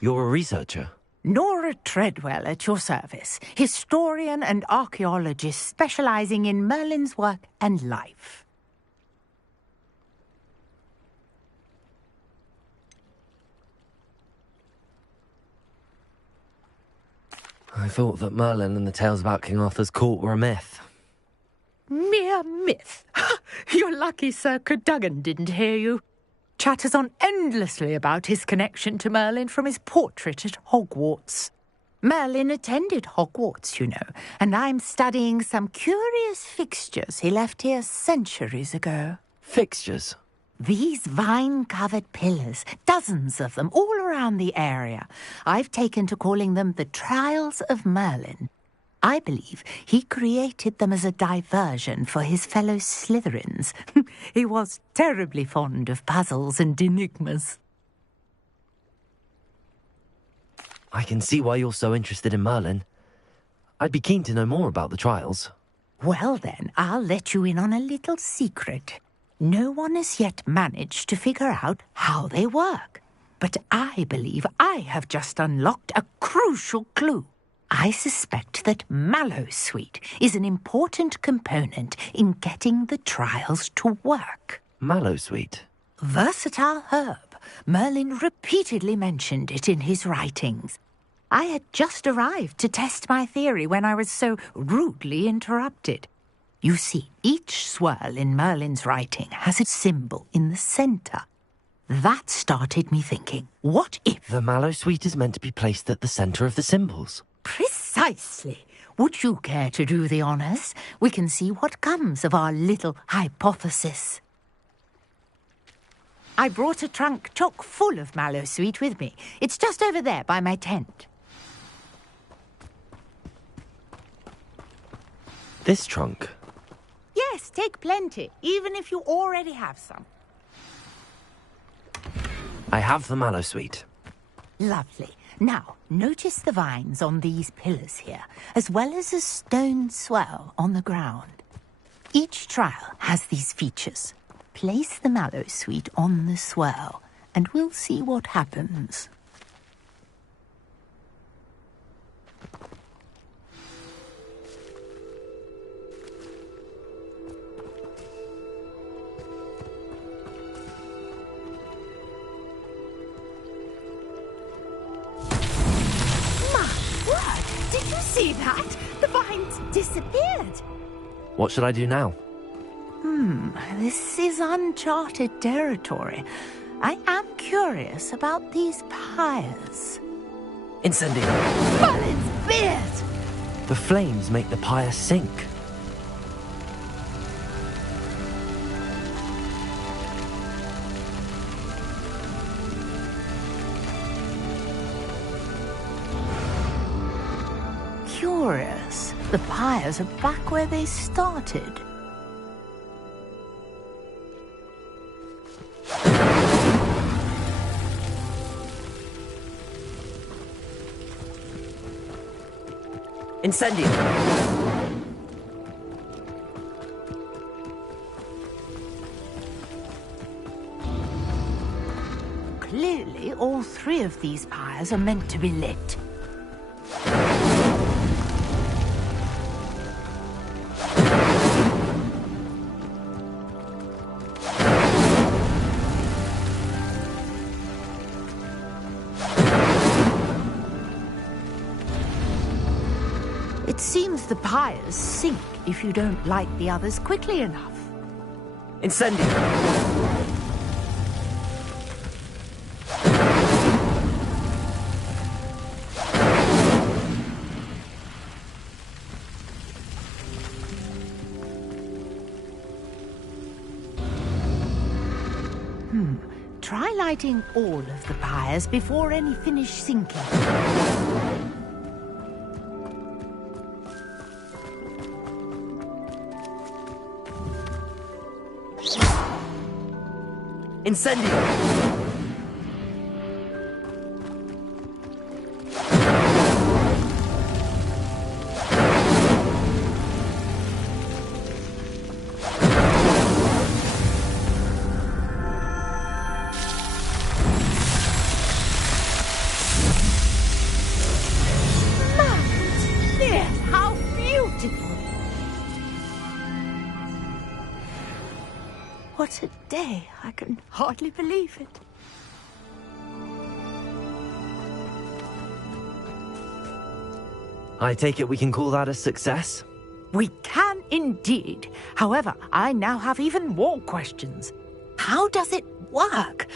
You're a researcher? Nora Treadwell at your service, historian and archaeologist specialising in Merlin's work and life. I thought that Merlin and the tales about King Arthur's court were a myth. Mere myth. You're lucky Sir Cadogan didn't hear you. Chatters on endlessly about his connection to Merlin from his portrait at Hogwarts. Merlin attended Hogwarts, you know, and I'm studying some curious fixtures he left here centuries ago. Fixtures? These vine-covered pillars, dozens of them, all around the area. I've taken to calling them the Trials of Merlin. I believe he created them as a diversion for his fellow Slytherins. He was terribly fond of puzzles and enigmas. I can see why you're so interested in Merlin. I'd be keen to know more about the trials. Well then, I'll let you in on a little secret. No one has yet managed to figure out how they work. But I believe I have just unlocked a crucial clue. I suspect that Mallowsweet is an important component in getting the trials to work. Mallowsweet? Versatile herb. Merlin repeatedly mentioned it in his writings. I had just arrived to test my theory when I was so rudely interrupted. You see, each swirl in Merlin's writing has a symbol in the centre. That started me thinking, what if... The Mallowsweet is meant to be placed at the centre of the symbols. Precisely. Would you care to do the honours? We can see what comes of our little hypothesis. I brought a trunk chock full of Mallowsweet with me. It's just over there by my tent. This trunk? Yes, take plenty, even if you already have some. I have the Mallowsweet. Lovely. Now, notice the vines on these pillars here, as well as a stone swirl on the ground. Each trial has these features. Place the Mallowsweet on the swirl, and we'll see what happens. Did you see that? The vines disappeared. What should I do now? This is uncharted territory. I am curious about these pyres. Incendio. Merlin's beard! The flames make the pyre sink. curious. The pyres are back where they started. Incendio! Clearly, all three of these pyres are meant to be lit. It seems the pyres sink if you don't light the others quickly enough. Incendio! Try lighting all of the pyres before any finish sinking. Incendio! How beautiful! What a day! I can hardly believe it. I take it we can call that a success? We can indeed. However, I now have even more questions. How does it work?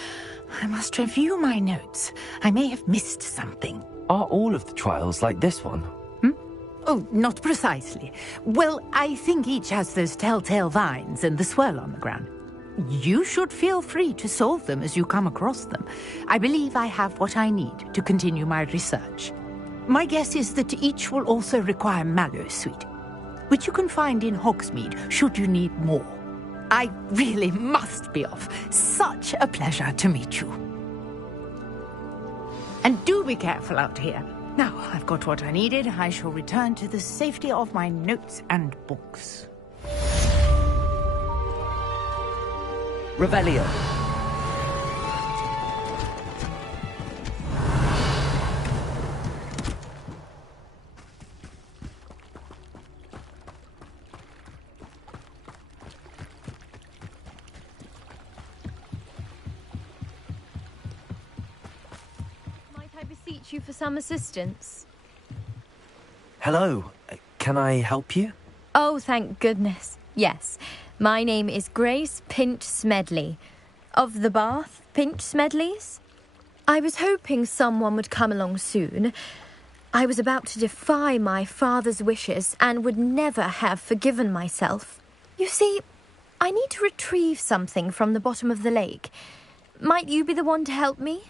I must review my notes. I may have missed something. Are all of the trials like this one? Oh, not precisely. Well, I think each has those telltale vines and the swirl on the ground. You should feel free to solve them as you come across them. I believe I have what I need to continue my research. My guess is that each will also require mallow sweet, which you can find in Hogsmeade should you need more. I really must be off. Such a pleasure to meet you. And do be careful out here. Now I've got what I needed, I shall return to the safety of my notes and books. Revelio. Might I beseech you for some assistance? Hello. Can I help you? Oh, thank goodness. Yes. My name is Grace Pinch Smedley, of the Bath Pinch Smedleys. I was hoping someone would come along soon. I was about to defy my father's wishes and would never have forgiven myself. You see, I need to retrieve something from the bottom of the lake. Might you be the one to help me?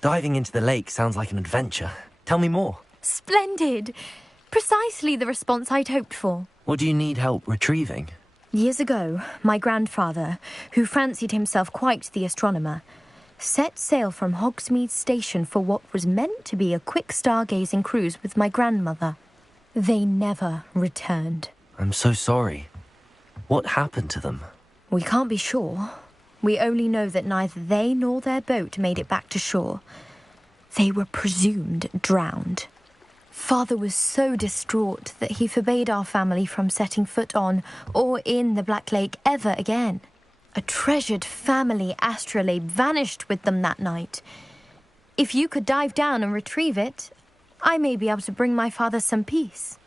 Diving into the lake sounds like an adventure. Tell me more. Splendid! Precisely the response I'd hoped for. What do you need help retrieving? Years ago, my grandfather, who fancied himself quite the astronomer, set sail from Hogsmeade Station for what was meant to be a quick stargazing cruise with my grandmother. They never returned. I'm so sorry. What happened to them? We can't be sure. We only know that neither they nor their boat made it back to shore. They were presumed drowned. Father was so distraught that he forbade our family from setting foot on or in the Black Lake ever again. A treasured family astrolabe vanished with them that night. If you could dive down and retrieve it, I may be able to bring my father some peace.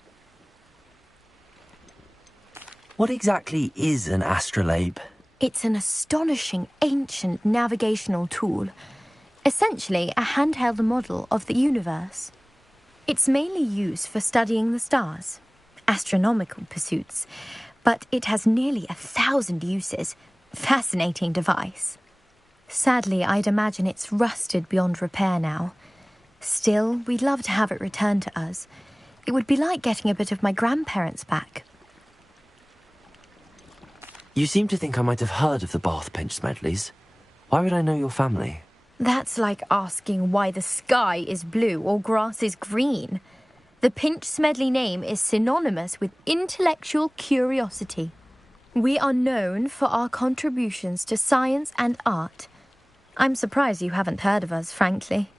What exactly is an astrolabe? It's an astonishing ancient navigational tool. Essentially, a handheld model of the universe. It's mainly used for studying the stars, astronomical pursuits, but it has nearly 1,000 uses. Fascinating device. Sadly, I'd imagine it's rusted beyond repair now. Still, we'd love to have it returned to us. It would be like getting a bit of my grandparents back. You seem to think I might have heard of the Bath Pinch Smedleys. Why would I know your family? That's like asking why the sky is blue or grass is green. The Pinch Smedley name is synonymous with intellectual curiosity. We are known for our contributions to science and art. I'm surprised you haven't heard of us, frankly.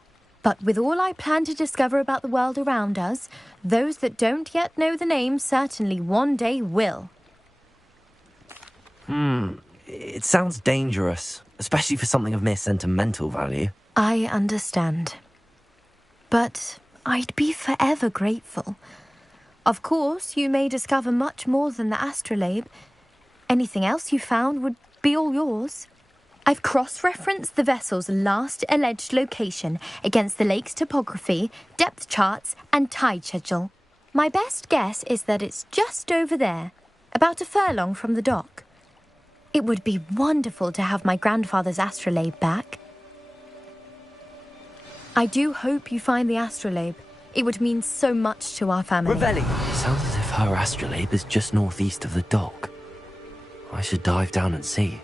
But with all I plan to discover about the world around us, those that don't yet know the name certainly one day will. It sounds dangerous, especially for something of mere sentimental value. I understand. But I'd be forever grateful. Of course, you may discover much more than the astrolabe. Anything else you found would be all yours. I've cross-referenced the vessel's last alleged location against the lake's topography, depth charts, and tide schedule. My best guess is that it's just over there, about a furlong from the dock. It would be wonderful to have my grandfather's astrolabe back. I do hope you find the astrolabe. It would mean so much to our family. Revelli! Sounds as if her astrolabe is just northeast of the dock. I should dive down and see.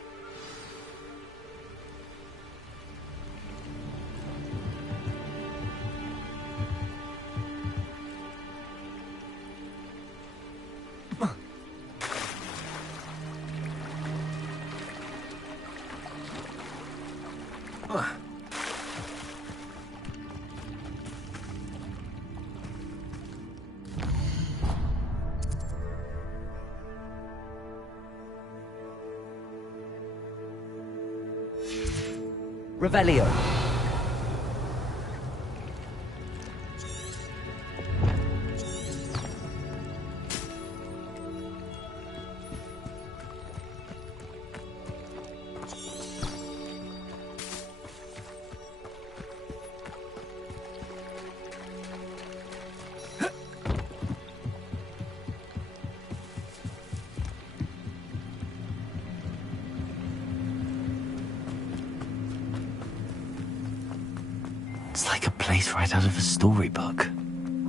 Revelio. It's like a place right out of a storybook.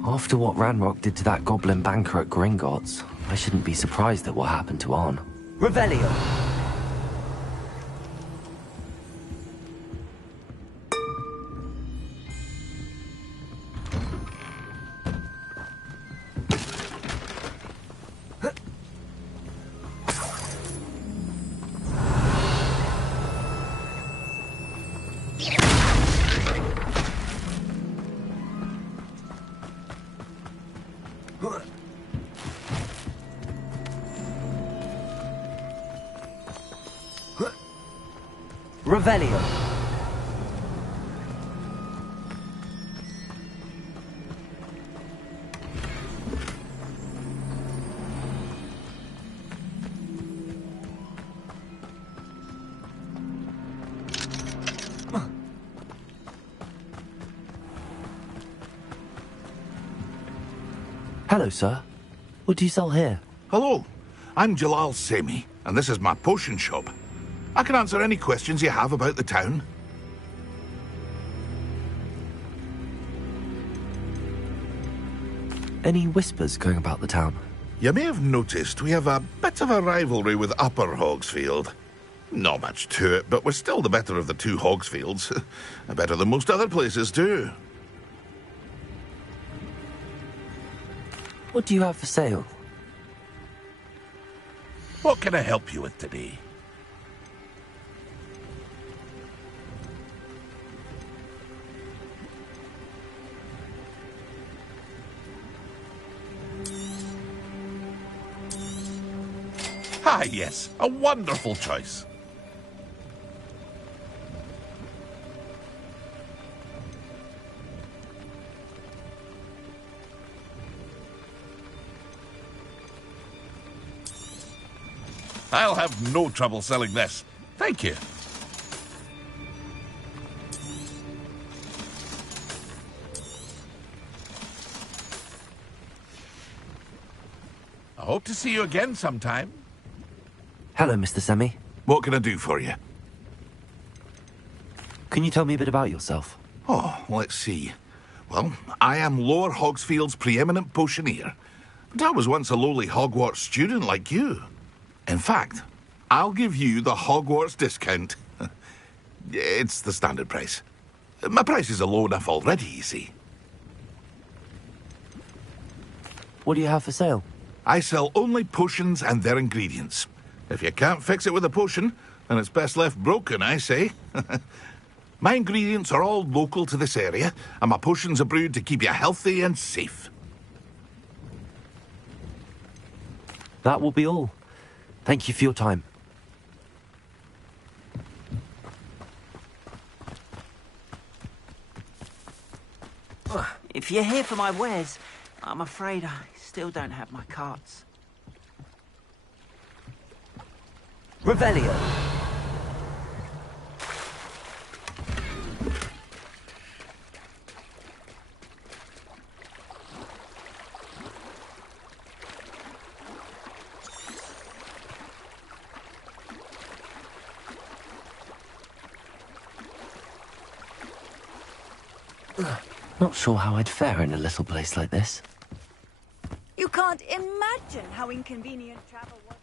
After what Ranrock did to that goblin banker at Gringotts, I shouldn't be surprised at what happened to Arn. Revelio. Revelio. Hello, sir. What do you sell here? Hello, I'm Jalal Semi, and this is my potion shop. I can answer any questions you have about the town. Any whispers going about the town? You may have noticed we have a bit of a rivalry with Upper Hogsfield. Not much to it, but we're still the better of the two Hogsfields. Better than most other places, too. What do you have for sale? What can I help you with today? Ah, yes, a wonderful choice. I'll have no trouble selling this. Thank you. I hope to see you again sometime. Hello, Mr. Semi. What can I do for you? Can you tell me a bit about yourself? Oh, let's see. Well, I am Lower Hogsfield's preeminent potioneer. But I was once a lowly Hogwarts student like you. In fact, I'll give you the Hogwarts discount. It's the standard price. My prices are low enough already, you see. What do you have for sale? I sell only potions and their ingredients. If you can't fix it with a potion, then it's best left broken, I say. My ingredients are all local to this area, and my potions are brewed to keep you healthy and safe. That will be all. Thank you for your time. If you're here for my wares, I'm afraid I still don't have my carts. Revelio. Not sure how I'd fare in a little place like this. You can't imagine how inconvenient travel was.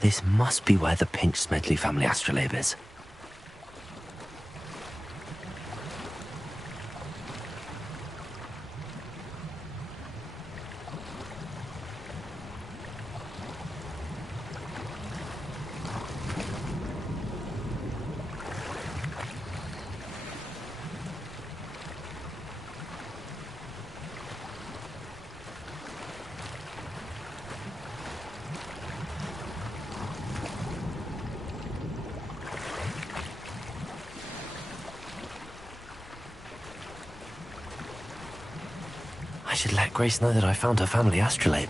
This must be where the Pinch Smedley family astrolabe is. I should let Grace know that I found her family astrolabe.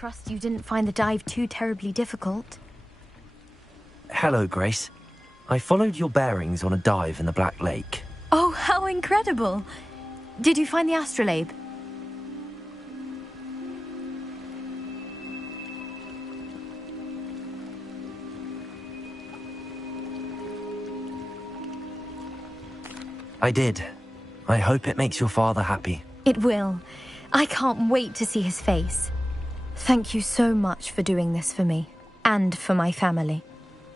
trust you didn't find the dive too terribly difficult. Hello, Grace. I followed your bearings on a dive in the Black Lake. Oh, how incredible! Did you find the astrolabe? I did. I hope it makes your father happy. It will. I can't wait to see his face. Thank you so much for doing this for me, and for my family.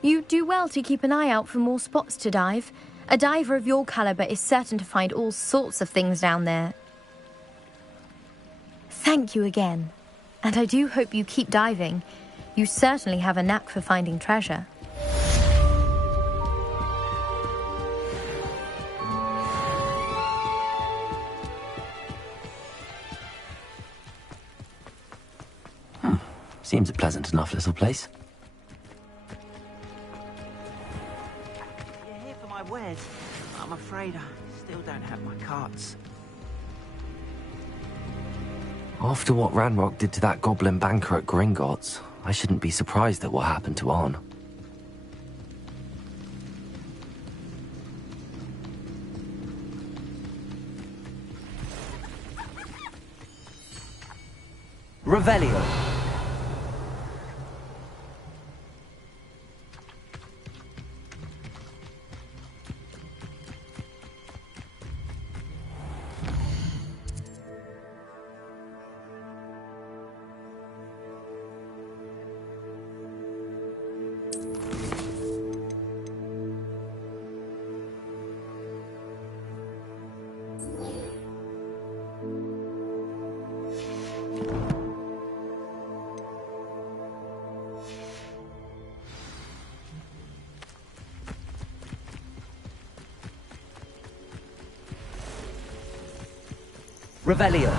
You do well to keep an eye out for more spots to dive. A diver of your caliber is certain to find all sorts of things down there. Thank you again. And I do hope you keep diving. You certainly have a knack for finding treasure. Seems a pleasant enough little place. You're here for my wares. I'm afraid I still don't have my carts. After what Ranrock did to that goblin banker at Gringotts, I shouldn't be surprised at what happened to Arn. Revelio. Revelio.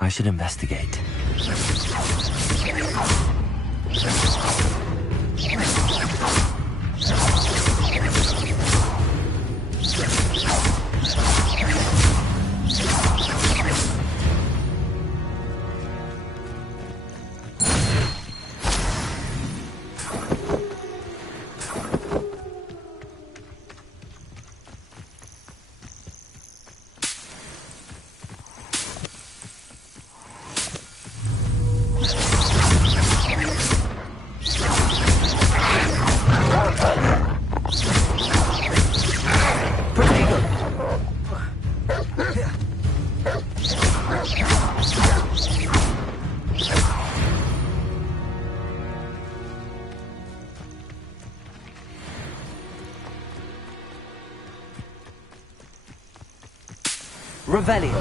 I should investigate. Revelio.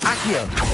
Accio.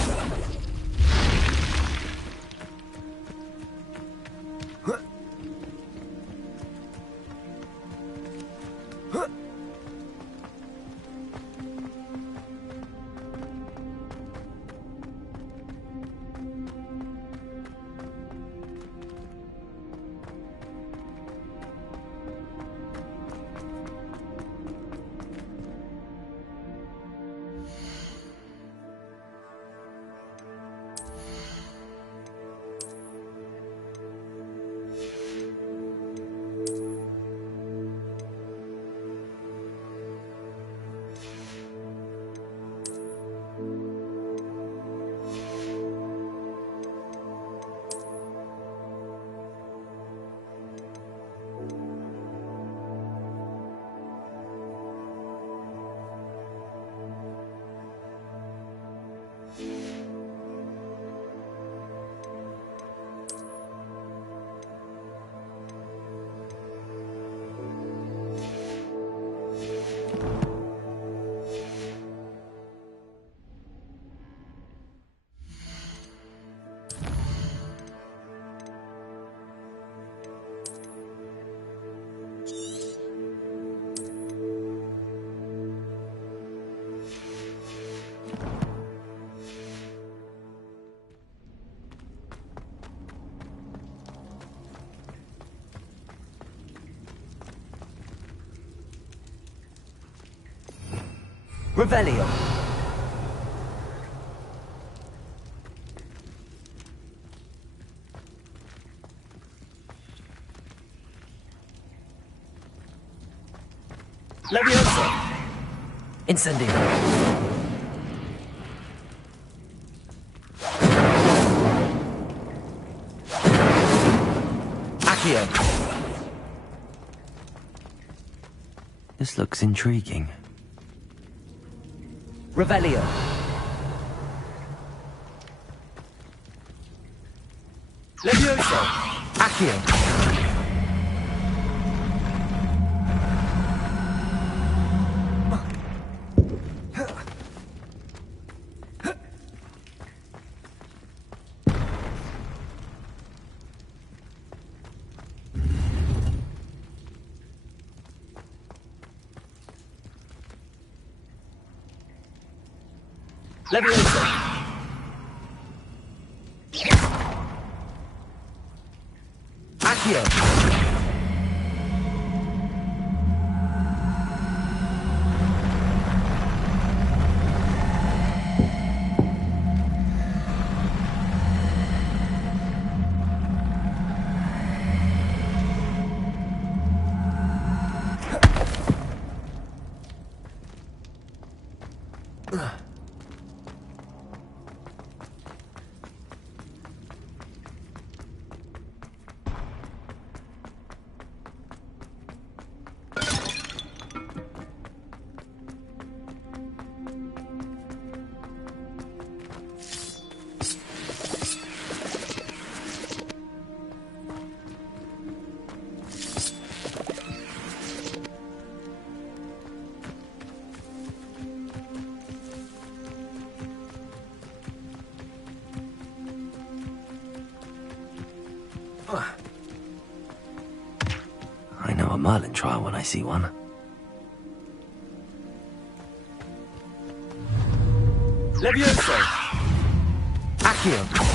Revelio. Levioso. Incendio. Accio. This looks intriguing. Revelio. Levioso. Accio. Levioso. Accio. I know a Merlin trial when I see one. Levioso. Accio.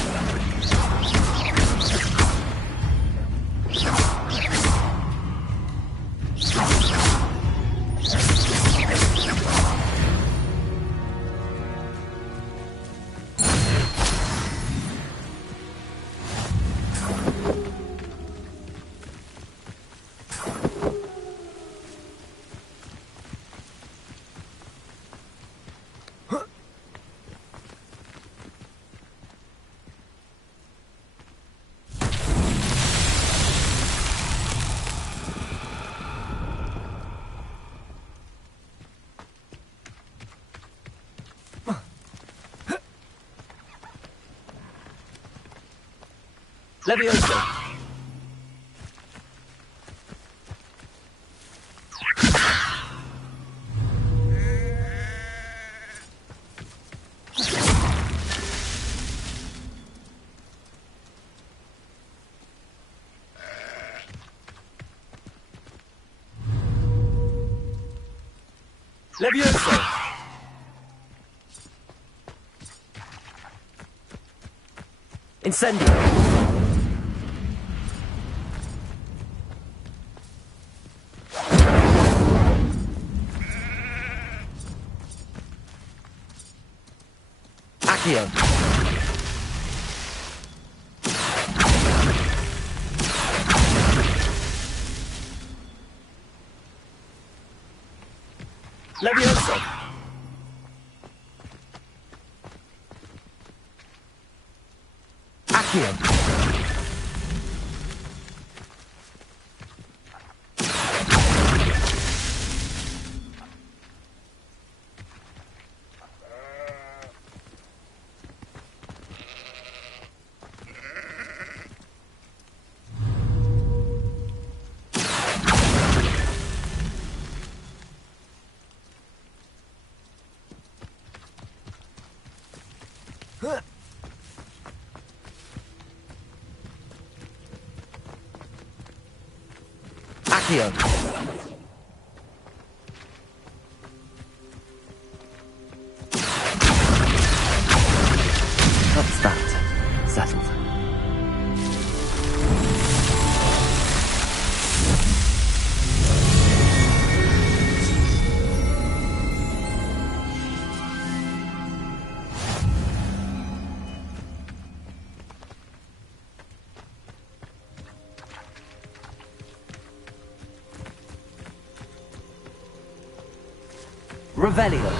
Levioso. Levioso. Incendio. Accio. Levioso. Accio. Accio. That's that. Settled. Revelio.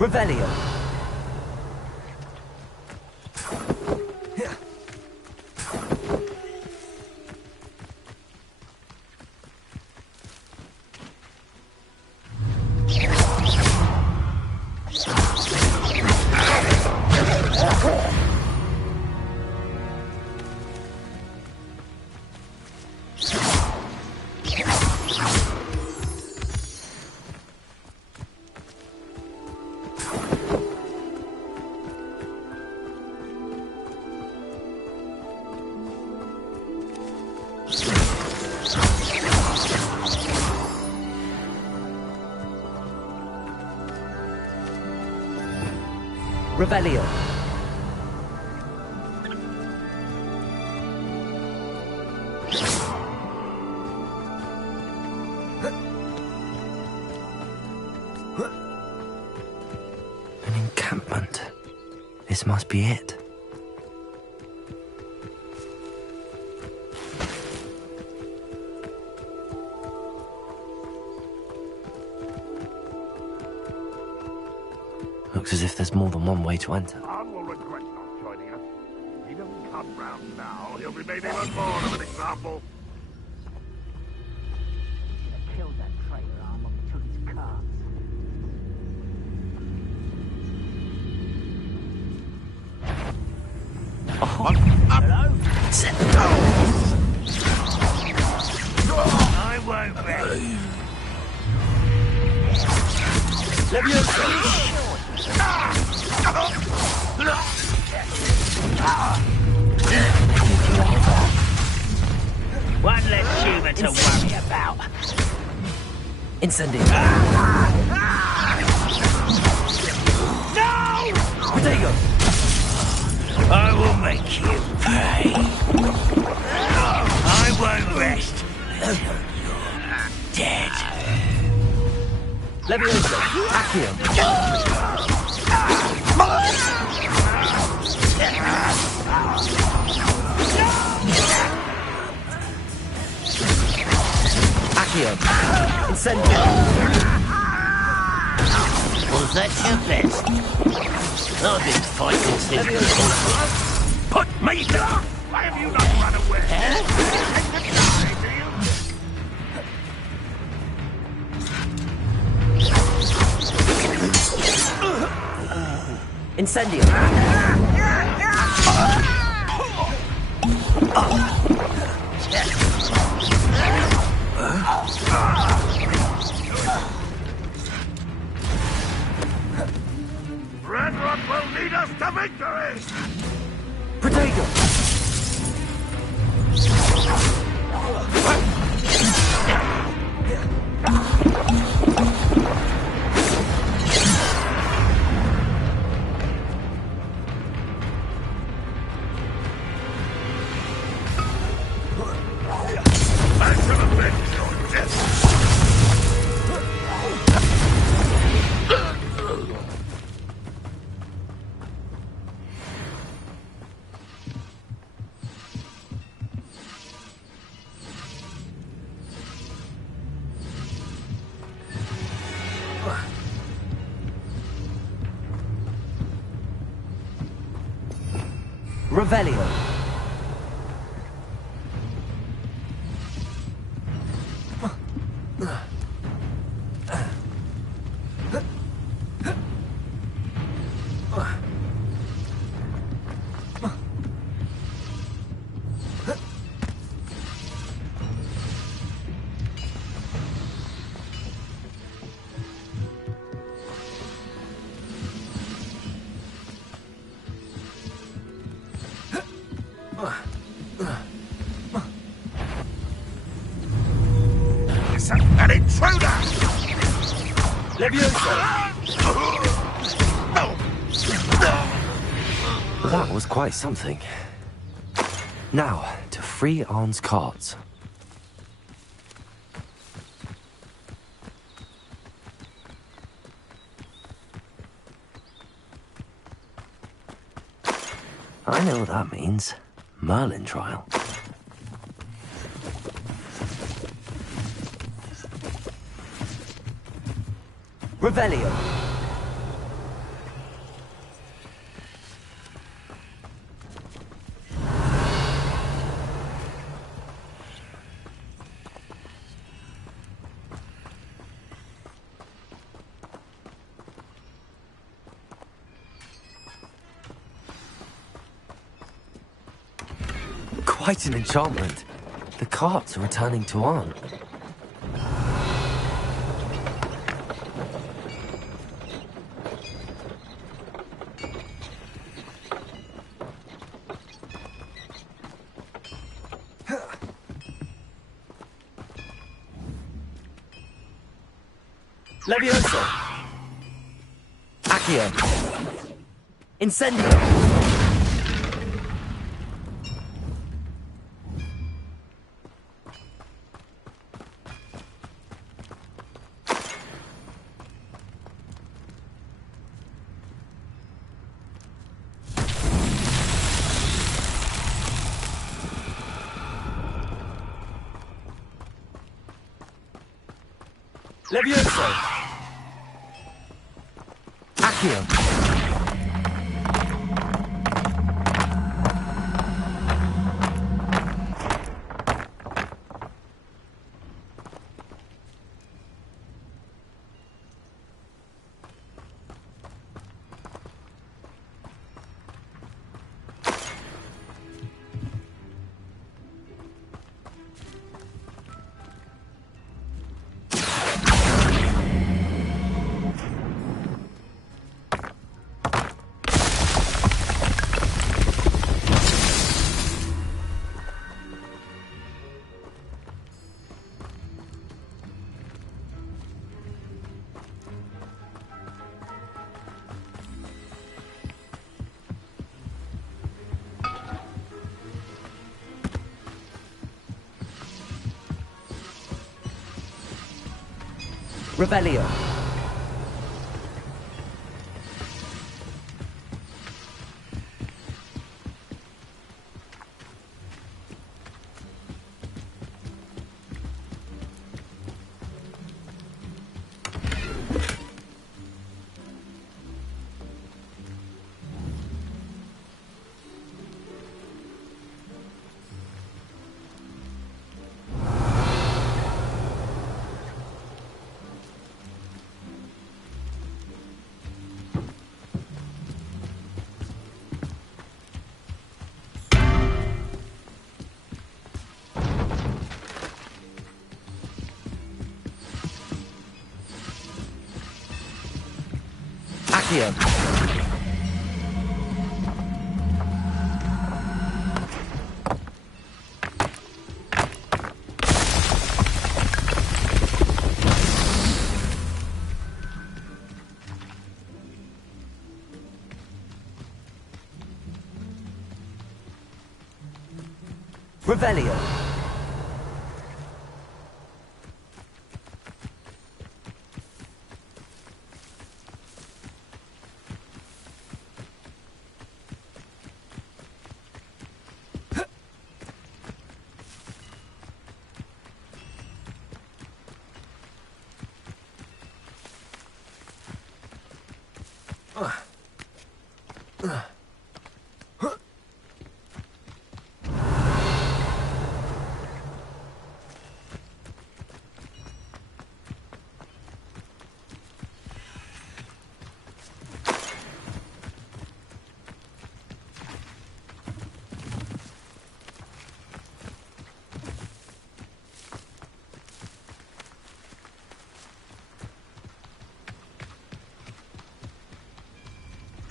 Revelio. Revelio. An encampment. This must be it. Looks as if there's more than one way to enter. Khan will regret not joining us. If he doesn't come round now, he'll be made even more of an example. Killed that traitor arm up to his carts. Hello? I won't rest. One less human to worry about. Incendio. No! Potato. I will make you pay. I won't rest until you're dead. Levioso. Accio. Accio. Incendio. Was that your best? I've been fighting since... Put me down! Why have you not run away? Incendio. Red Rock will lead us to victory! Protego. Revelio. An intruder! Levioso! That was quite something. Now, to free Arn's cards. I know what that means. Merlin trial. Revelio. Quite an enchantment. The carts are returning to Arn. Levioso. Accio. Incendio. Levioso. Accio. Revelio. Accio. Revelio.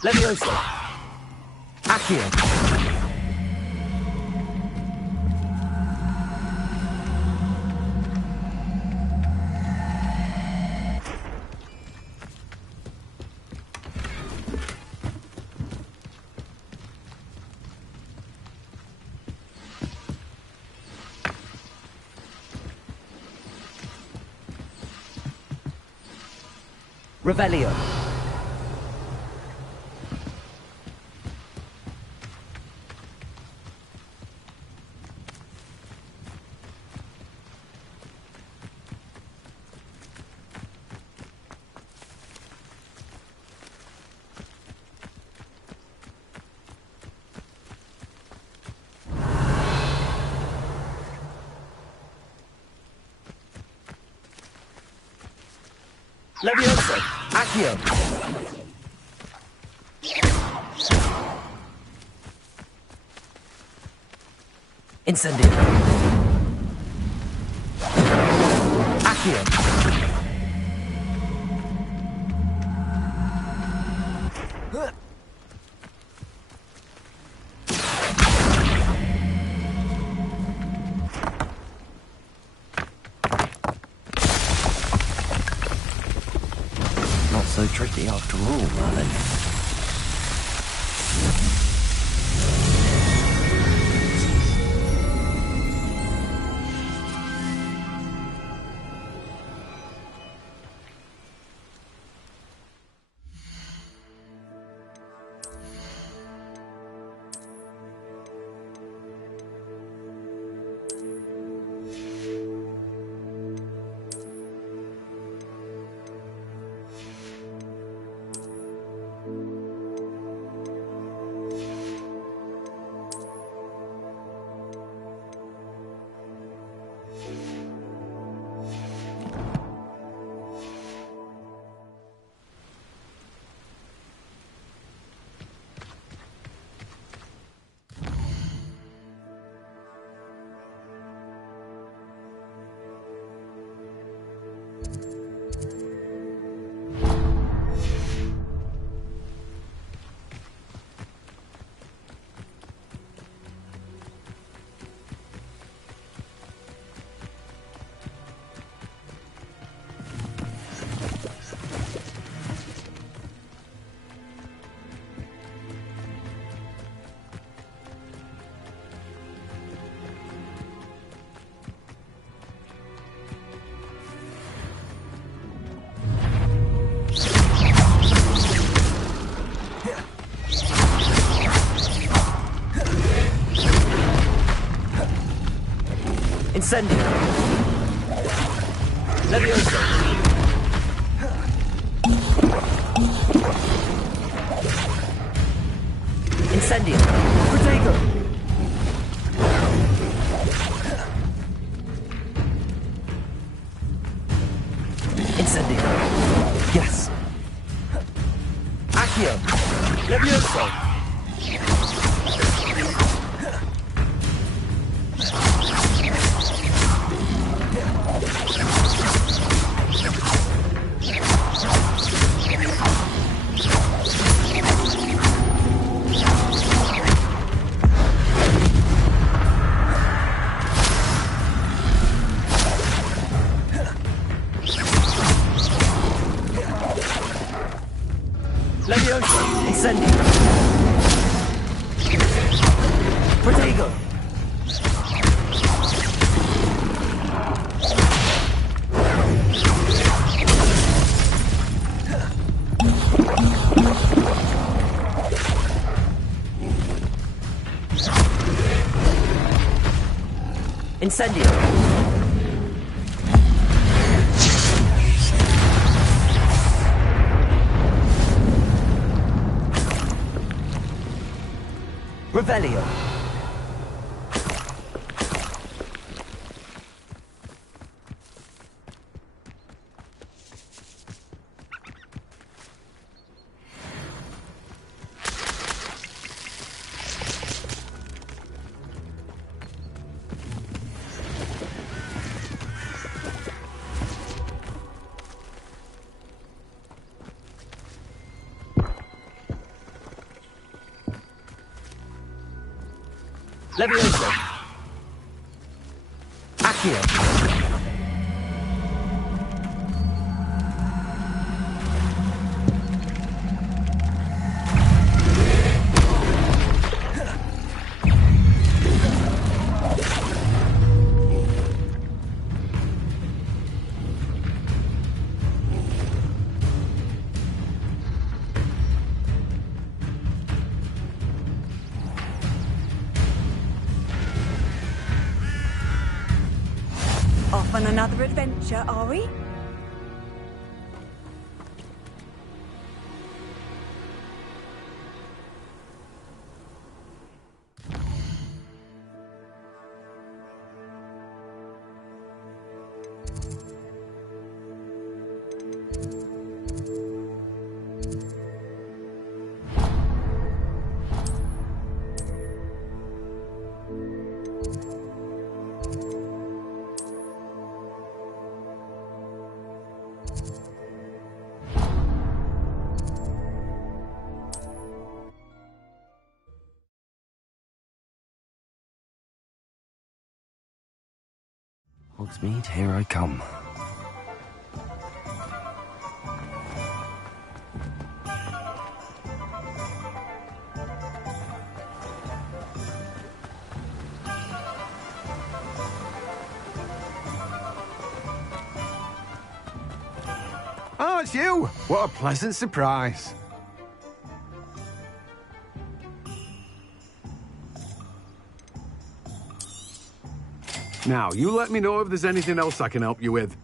Levioso. Accio. Revelio. Levioso. Accio. Incendio. Accio. Not so tricky after all, Merlin. Incendio. Levioso. Incendio. Protego. Incendio. Yes. Accio. Levioso. Leviosa! Incendio! Protego! Incendio! Revelio! Leviosa! Accio! Off on another adventure, are we? Hogsmeade, here I come. Oh, it's you! What a pleasant surprise. Now, you let me know if there's anything else I can help you with.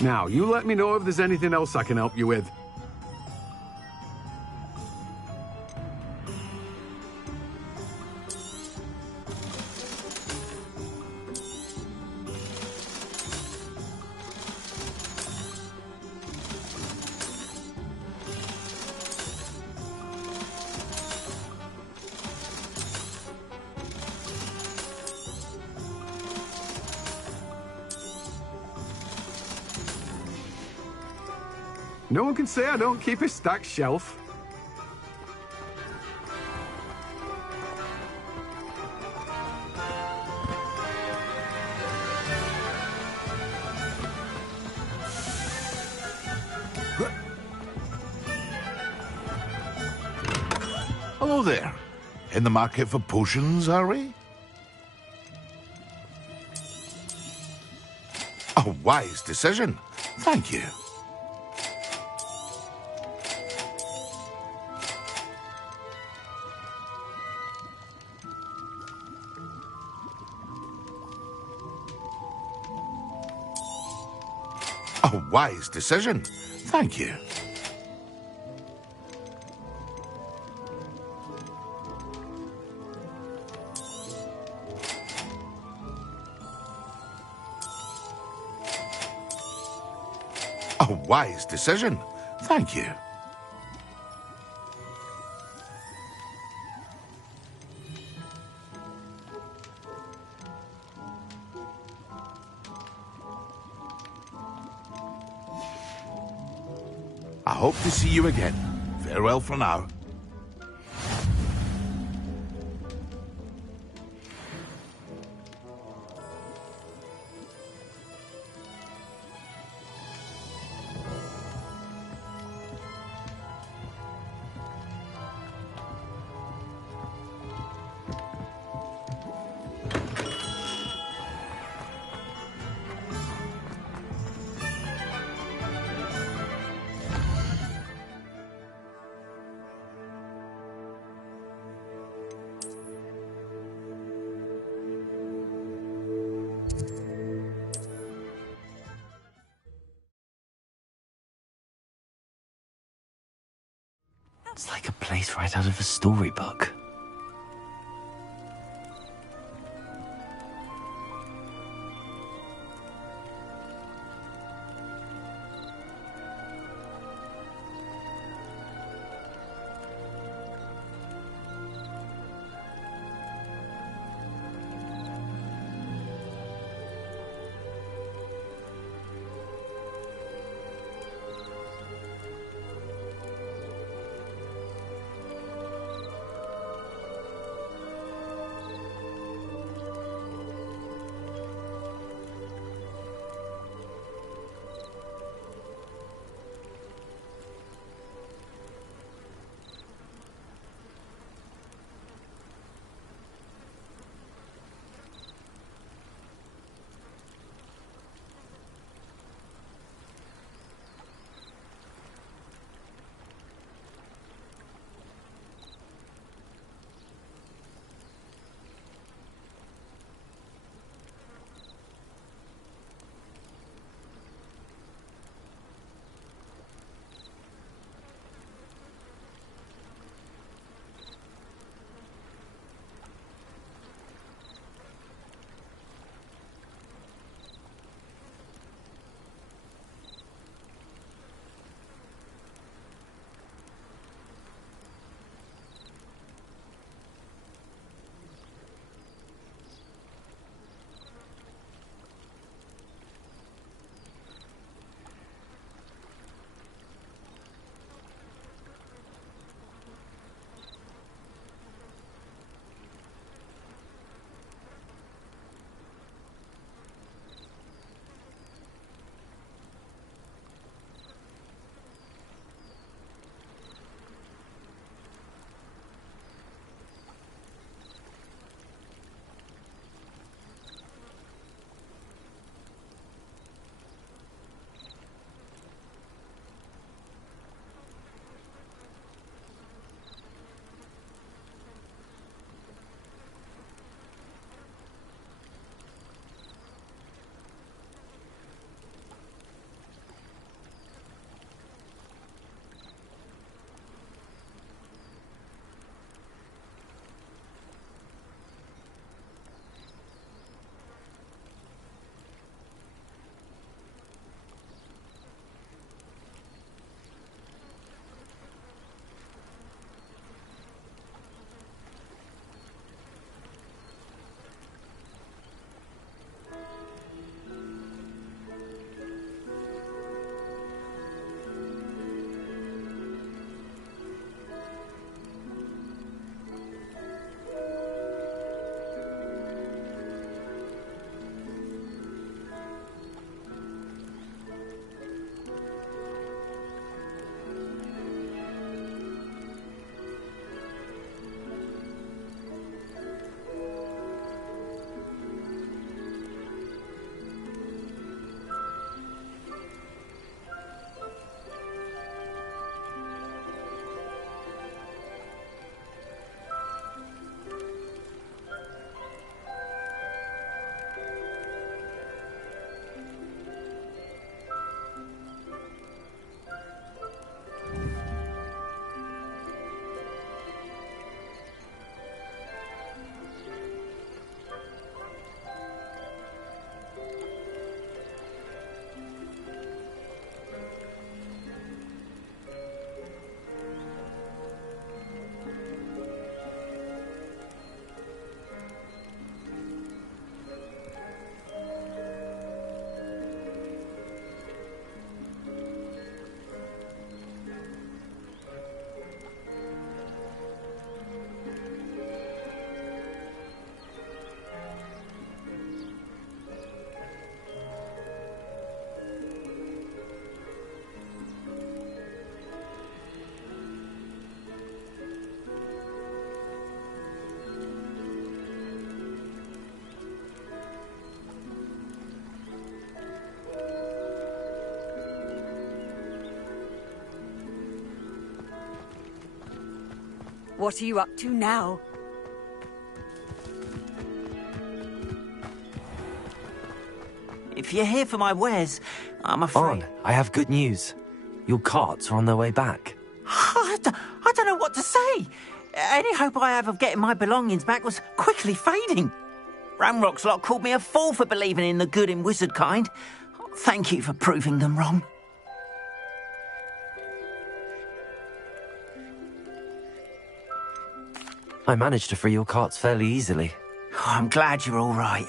Now, you let me know if there's anything else I can help you with. No one can say I don't keep a stacked shelf. Hello there. In the market for potions, are we? A wise decision. Thank you. A wise decision. Thank you. A wise decision. Thank you. hope to see you again. Farewell for now. It's like a place right out of a storybook. What are you up to now? If you're here for my wares, I'm afraid... On, I have good news. Your carts are on their way back. I don't know what to say. Any hope I have of getting my belongings back was quickly fading. Ramrock's lot called me a fool for believing in the good in wizard kind. Thank you for proving them wrong. I managed to free your carts fairly easily. Oh, I'm glad you're all right.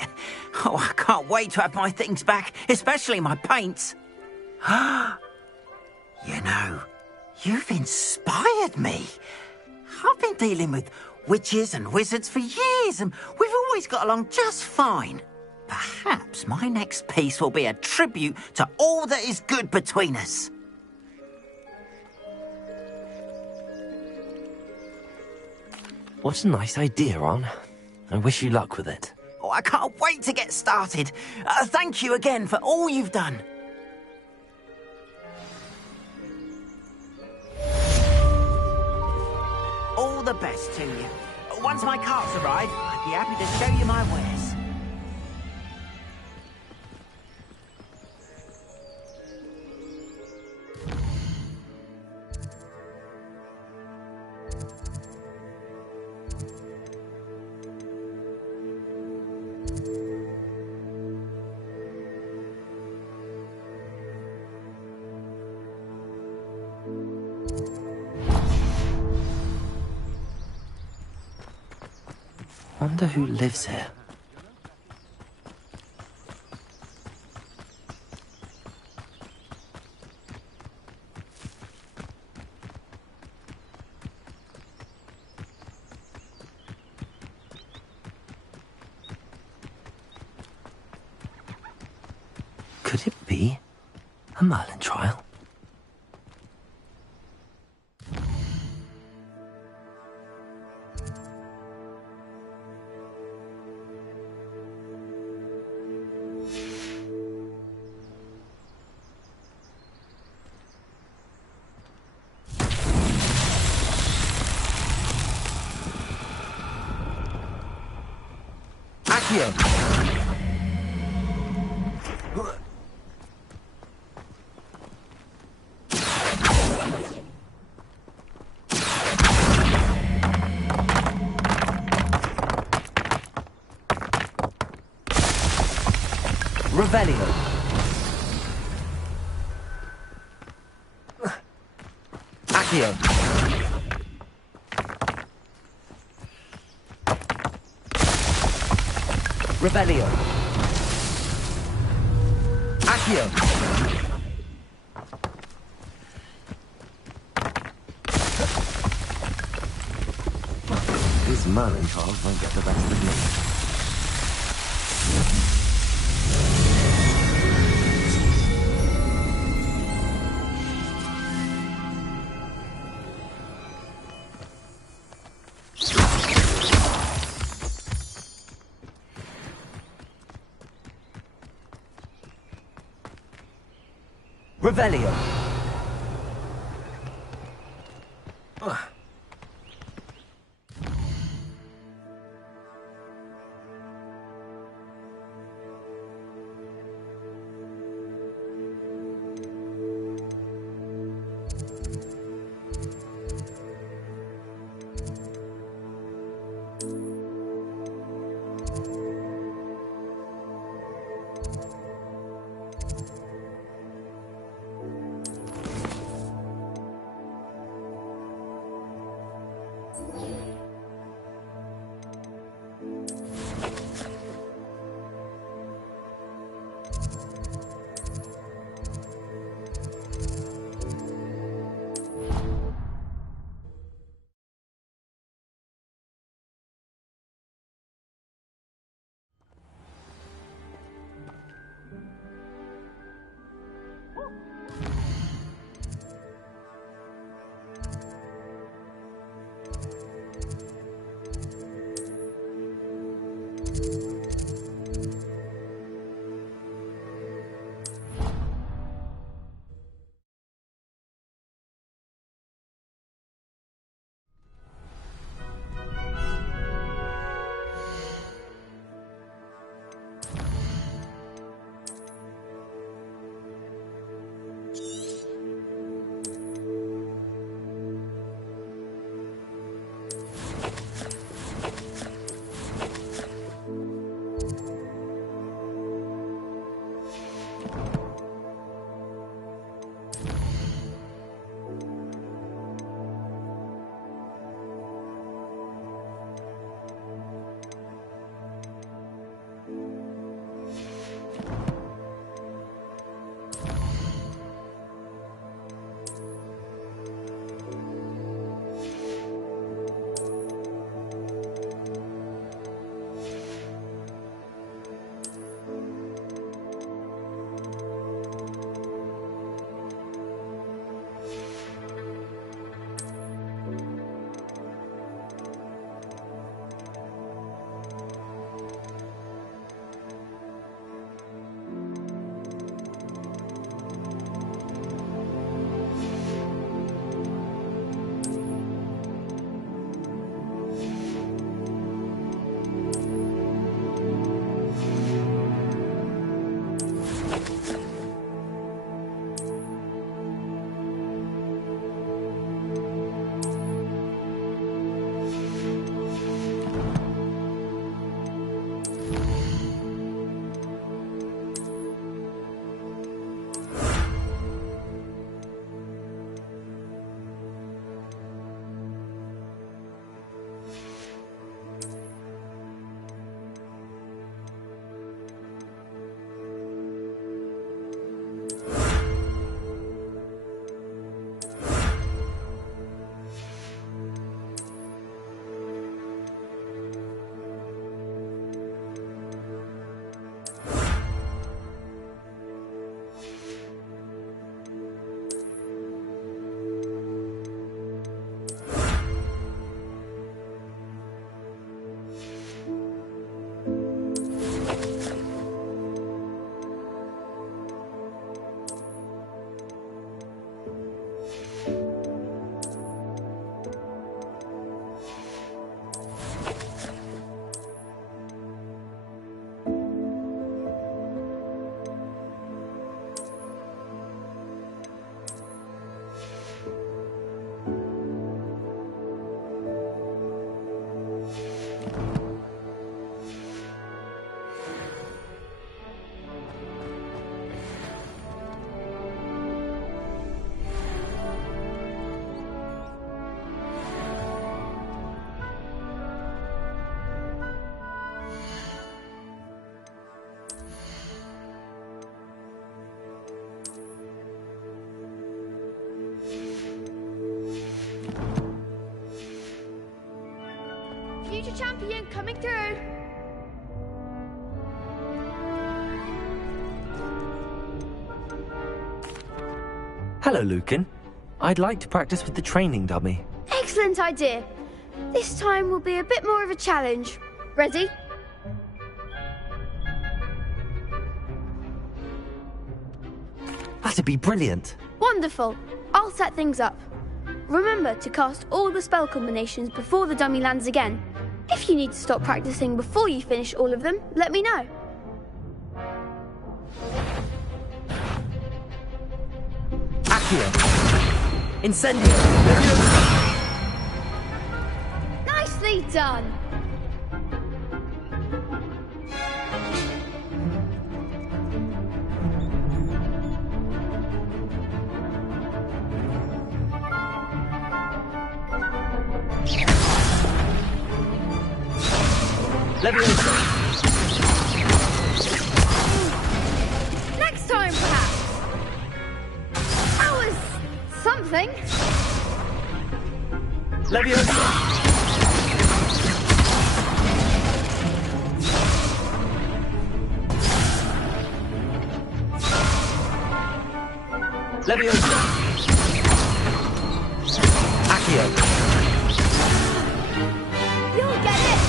Oh, I can't wait to have my things back, especially my paints. You know, you've inspired me. I've been dealing with witches and wizards for years, and we've always got along just fine. Perhaps my next piece will be a tribute to all that is good between us. What a nice idea, Ron. I wish you luck with it. Oh, I can't wait to get started. Thank you again for all you've done. All the best to you. Once my carts arrive, I'd be happy to show you my wares. Wonder who lives here. Could it be a Merlin trial? Revelio. Accio. Revelio. Accio. These Merlin trials won't get the best of me. Revelio. through. Hello, Lucan. I'd like to practice with the training dummy. Excellent idea. This time will be a bit more of a challenge. Ready? That'd be brilliant. Wonderful. I'll set things up. Remember to cast all the spell combinations before the dummy lands again. If you need to stop practicing before you finish all of them, let me know. Accio. Incendio. Nicely done. Leviosa. Next time, perhaps. That was something. Leviosa. Leviosa. Accio. You'll get it.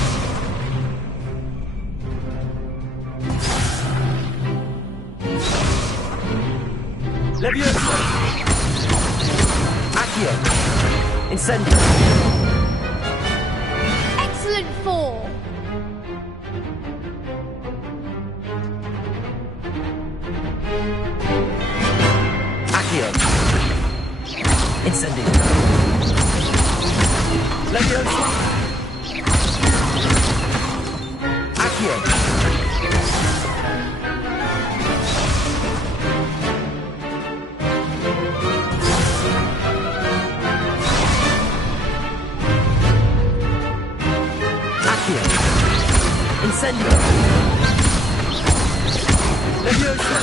Leviosa. Accio. Incendio. Excellent form. Accio. Incendio. Leviosa. Accio. Incendio. Leviosa.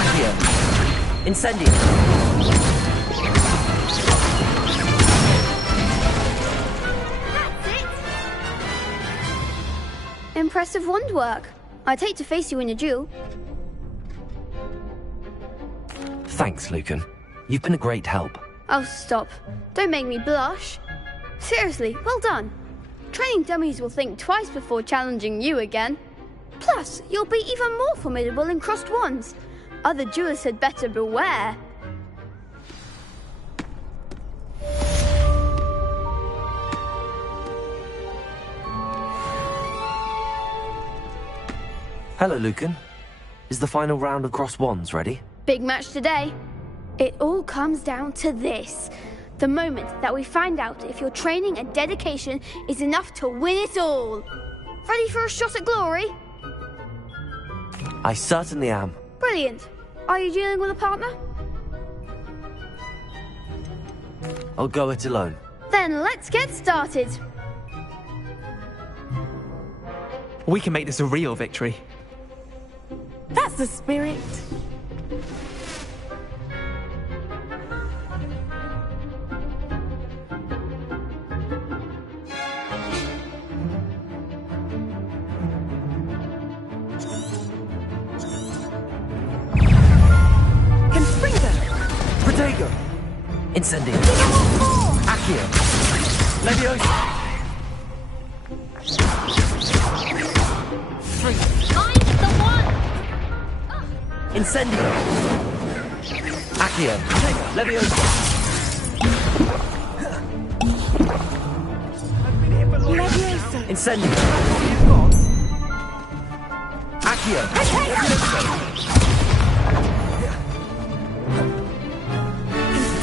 Accio. Incendio. That's it. Impressive wand work. I'd hate to face you in a duel. Thanks, Lucan. You've been a great help. Oh, stop. Don't make me blush. Seriously, well done. Training dummies will think twice before challenging you again. Plus, you'll be even more formidable in crossed wands. Other duelists had better beware. Hello, Lucan. Is the final round of crossed wands ready? Big match today. It all comes down to this. The moment that we find out if your training and dedication is enough to win it all. Ready for a shot at glory? I certainly am. Brilliant. Are you dealing with a partner? I'll go it alone. Then let's get started. We can make this a real victory. That's the spirit. Protego. Incendio. Accio. Leviosa. Find the one. Incendio. Accio. Leviosa. Leviosa. Incendio. Accio. Leviosa.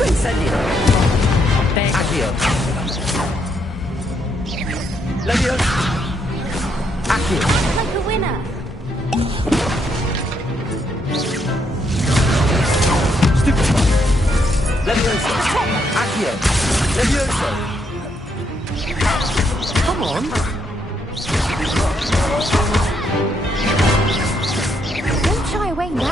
Incendio. Accio. Leviosa. Accio. Like a winner. Leviosa. Accio. Leviosa. Come on. Don't shy away now.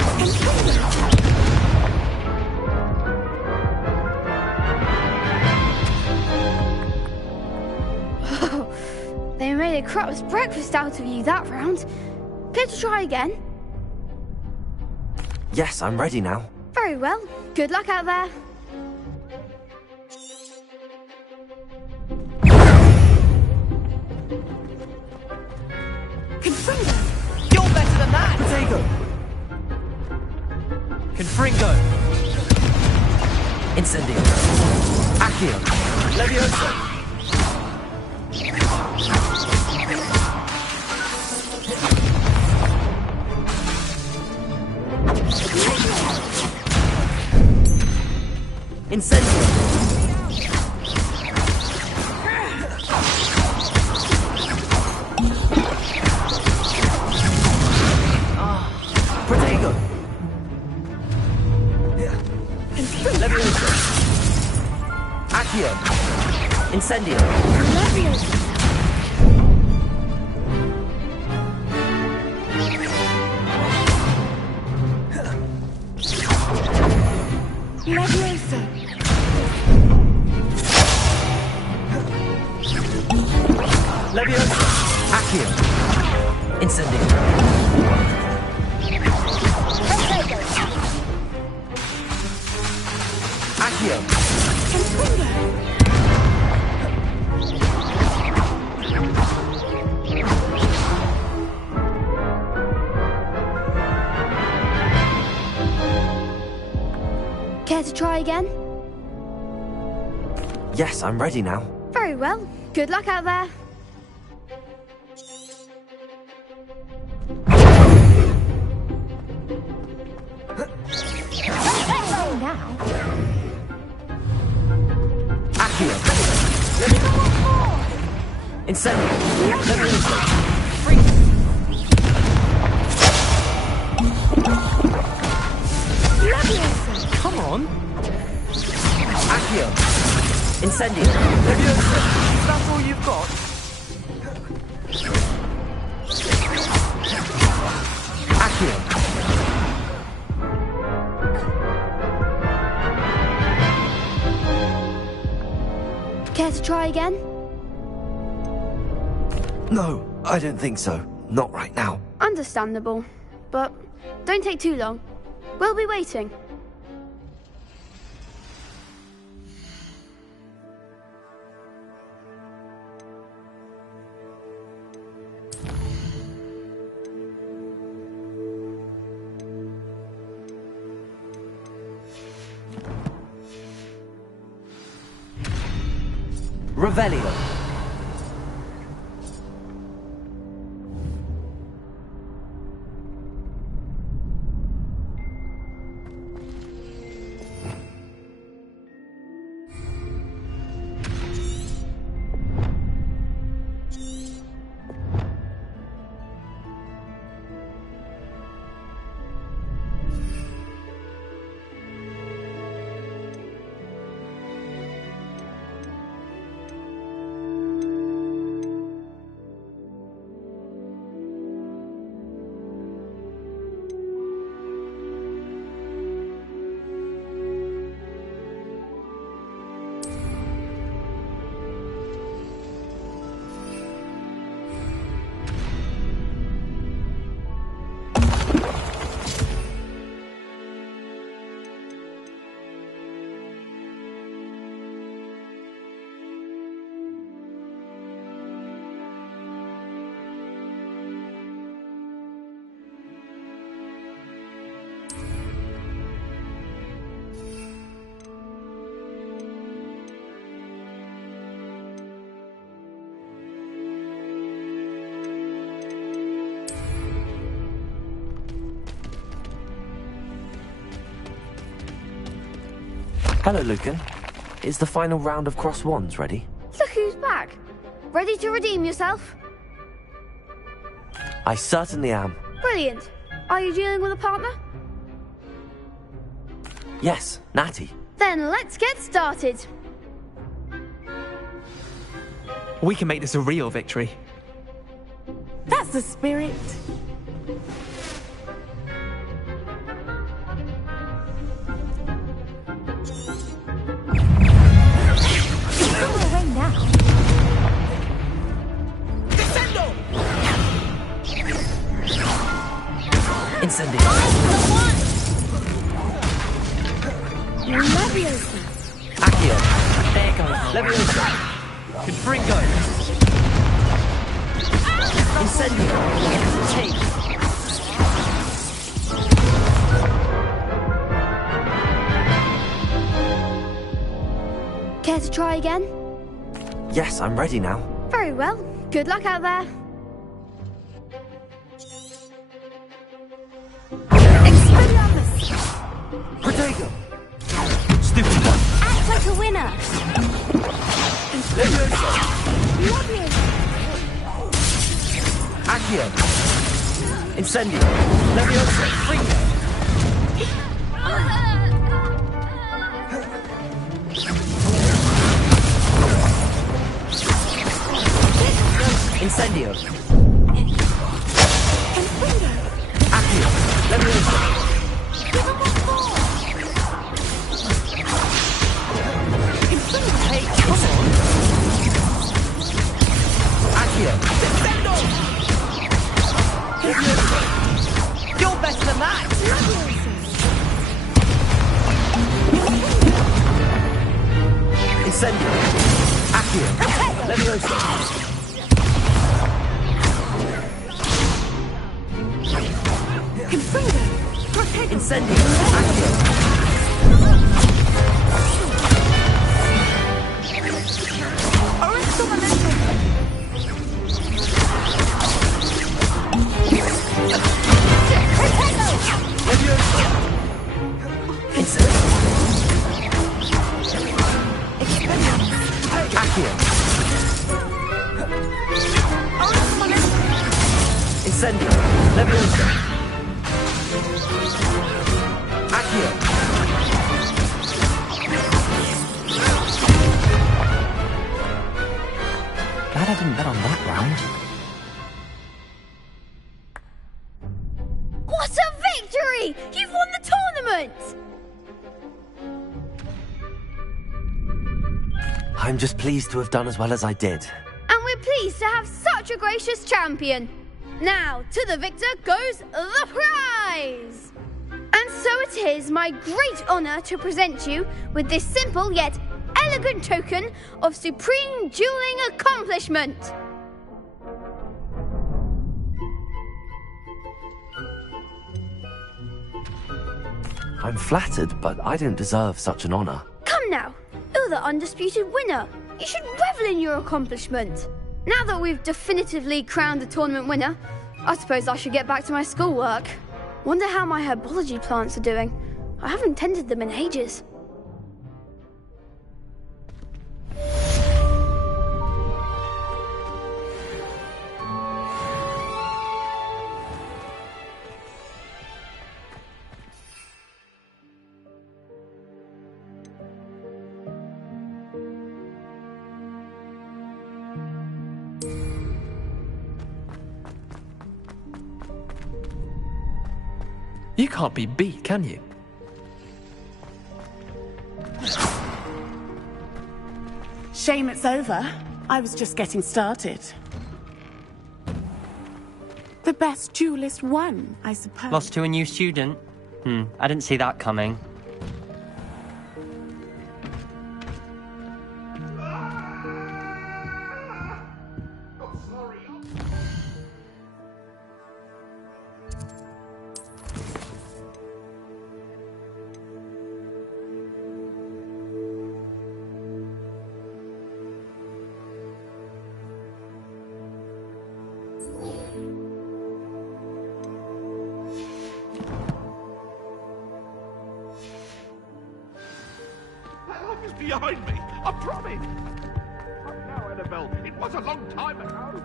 made a crap's breakfast out of you that round. Care to try again? Yes, I'm ready now. Very well. Good luck out there. Confringo! You're better than that! Potato! Confringo! Incendio. Accio. Leviosa! Incendio. Protego. Leviosa. Accio. Incendio. Leviosa. Leviosa. Leviosa! Accio. Incendio. Accio. Care to try again? Yes, I'm ready now. Very well. Good luck out there. Now. Accio. Incendio. Leviosa. Come on! Accio. Incendio. Leviosa! Is that all you've got? Accio. Care to try again? No, I don't think so. Not right now. Understandable. But don't take too long. We'll be waiting. Revelio. Hello, Lucan. Is the final round of cross wands ready? Look who's back. Ready to redeem yourself? I certainly am. Brilliant. Are you dealing with a partner? Yes, Natty. Then let's get started. We can make this a real victory. That's the spirit. Go away now. Incendio. Leviosa. Accio. There goes Leviosa. Confringo. Incendio. Take. Care to try again? Yes, I'm ready now. Very well. Good luck out there. Expelliarmus! Protego. Stupid one. Act like a winner! Leviosa. Lovely! Accio. Incendio. Leviosa. Fringo. Incendio. Accio. Leviosa. Hey, come on. Accio. Defendo. You're better than that. Incendio. Accio. Leviosa. Incendio. Accio. Incendio. Leviosa. Accio. Glad I didn't bet on that round. What a victory! You've won the tournament! I'm just pleased to have done as well as I did. And we're pleased to have such a gracious champion. Now, to the victor goes the prize! And so it is my great honour to present you with this simple yet elegant token of supreme dueling accomplishment. I'm flattered, but I don't deserve such an honour. Come now, you're the undisputed winner. You should revel in your accomplishment. Now that we've definitively crowned the tournament winner, I suppose I should get back to my schoolwork. Wonder how my herbology plants are doing. I haven't tended them in ages. You can't be beat, can you? Shame it's over. I was just getting started. The best duelist won, I suppose. Lost to a new student? I didn't see that coming. Behind me, I promise. Oh, no, Annabelle, it was a long time ago.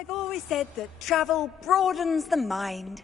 I've always said that travel broadens the mind.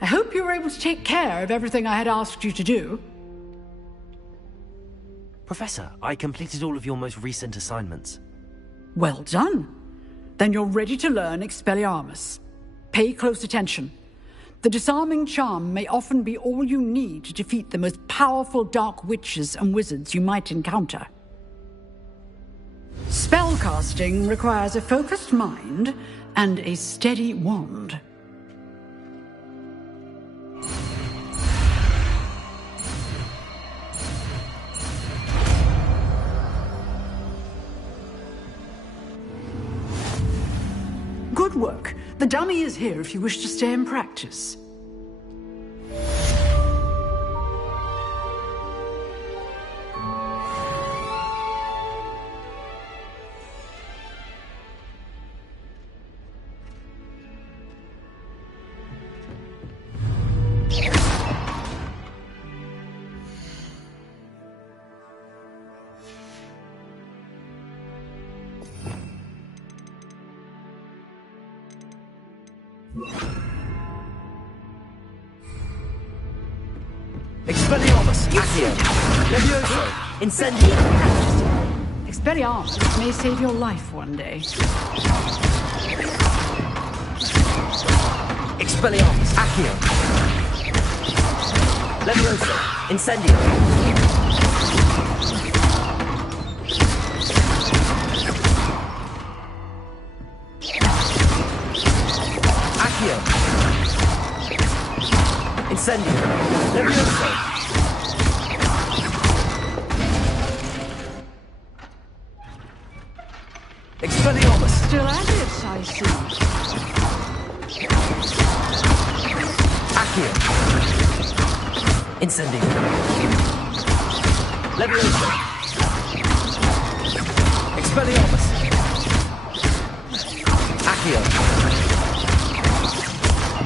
I hope you were able to take care of everything I had asked you to do. Professor, I completed all of your most recent assignments. Well done. Then you're ready to learn Expelliarmus. Pay close attention. The disarming charm may often be all you need to defeat the most powerful dark witches and wizards you might encounter. Spellcasting requires a focused mind and a steady wand. Good work. The dummy is here if you wish to stay and practice. Expelliarmus! Accio! Levioso! Incendio! Expelliarmus may save your life one day. Expelliarmus! Accio! Levioso! Incendio! Accio! Incendio! Levioso! Expelliarmus! Still at it, I see. Accio! Incendio! Levioso! Expelliarmus! Accio!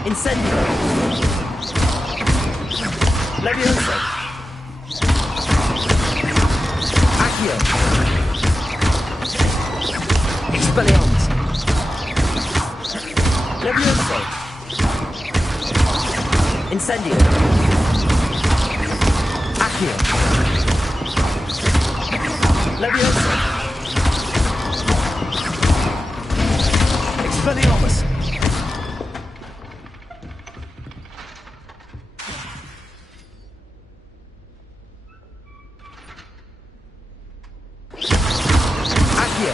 Incendio! Levioso! Accio! Expelliarmus! Levioso! Incendio! Accio! Levioso! Expelliarmus! Accio!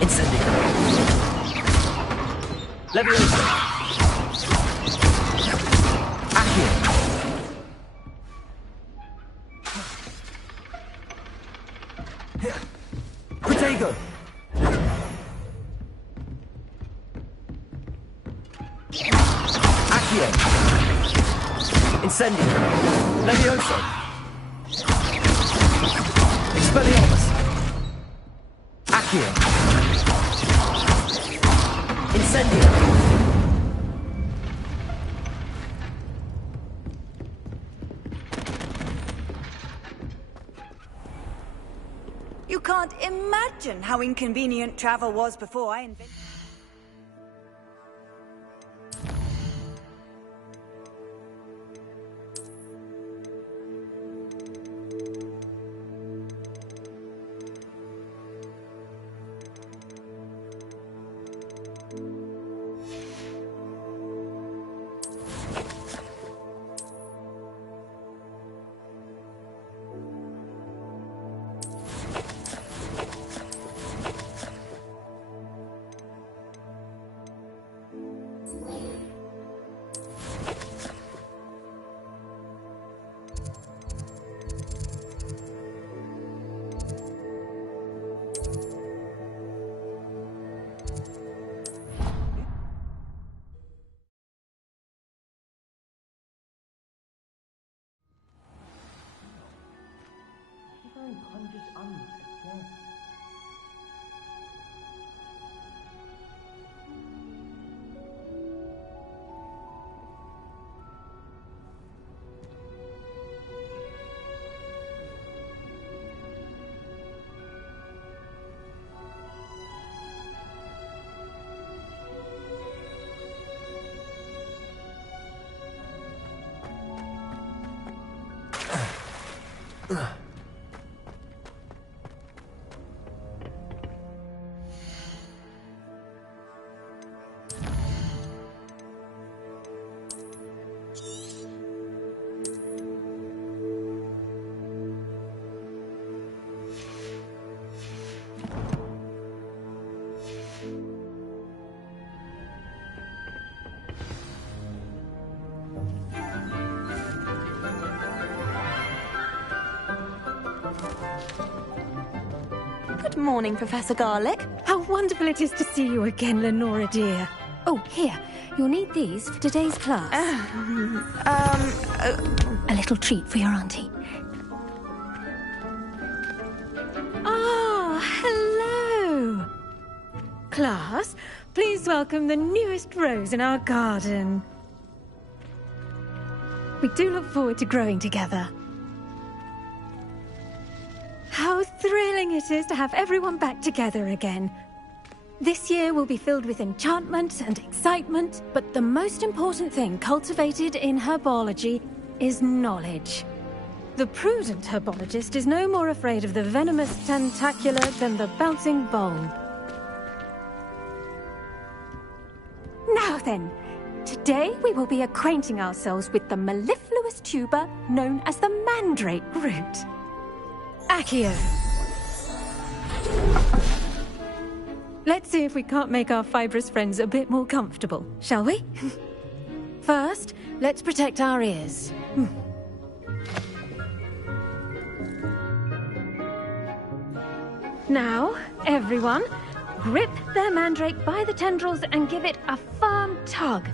Incendio! Levioso! Accio! Protego! Accio! Incendio! Levioso! Expelliarmus! Accio! Incendio! You can't imagine how inconvenient travel was before I invented... Harry conjures undead again. Good morning, Professor Garlick. How wonderful it is to see you again, Lenora dear. Oh, here. You'll need these for today's class. A little treat for your auntie. Ah, hello. Class, please welcome the newest rose in our garden. We do look forward to growing together. How thrilling it is to have everyone back together again. This year will be filled with enchantment and excitement, but the most important thing cultivated in herbology is knowledge. The prudent herbologist is no more afraid of the venomous tentacula than the bouncing bulb. Now then, today we will be acquainting ourselves with the mellifluous tuber known as the mandrake root. Accio. Let's see if we can't make our fibrous friends a bit more comfortable, shall we? First, let's protect our ears. Now, everyone, grip their mandrake by the tendrils and give it a firm tug.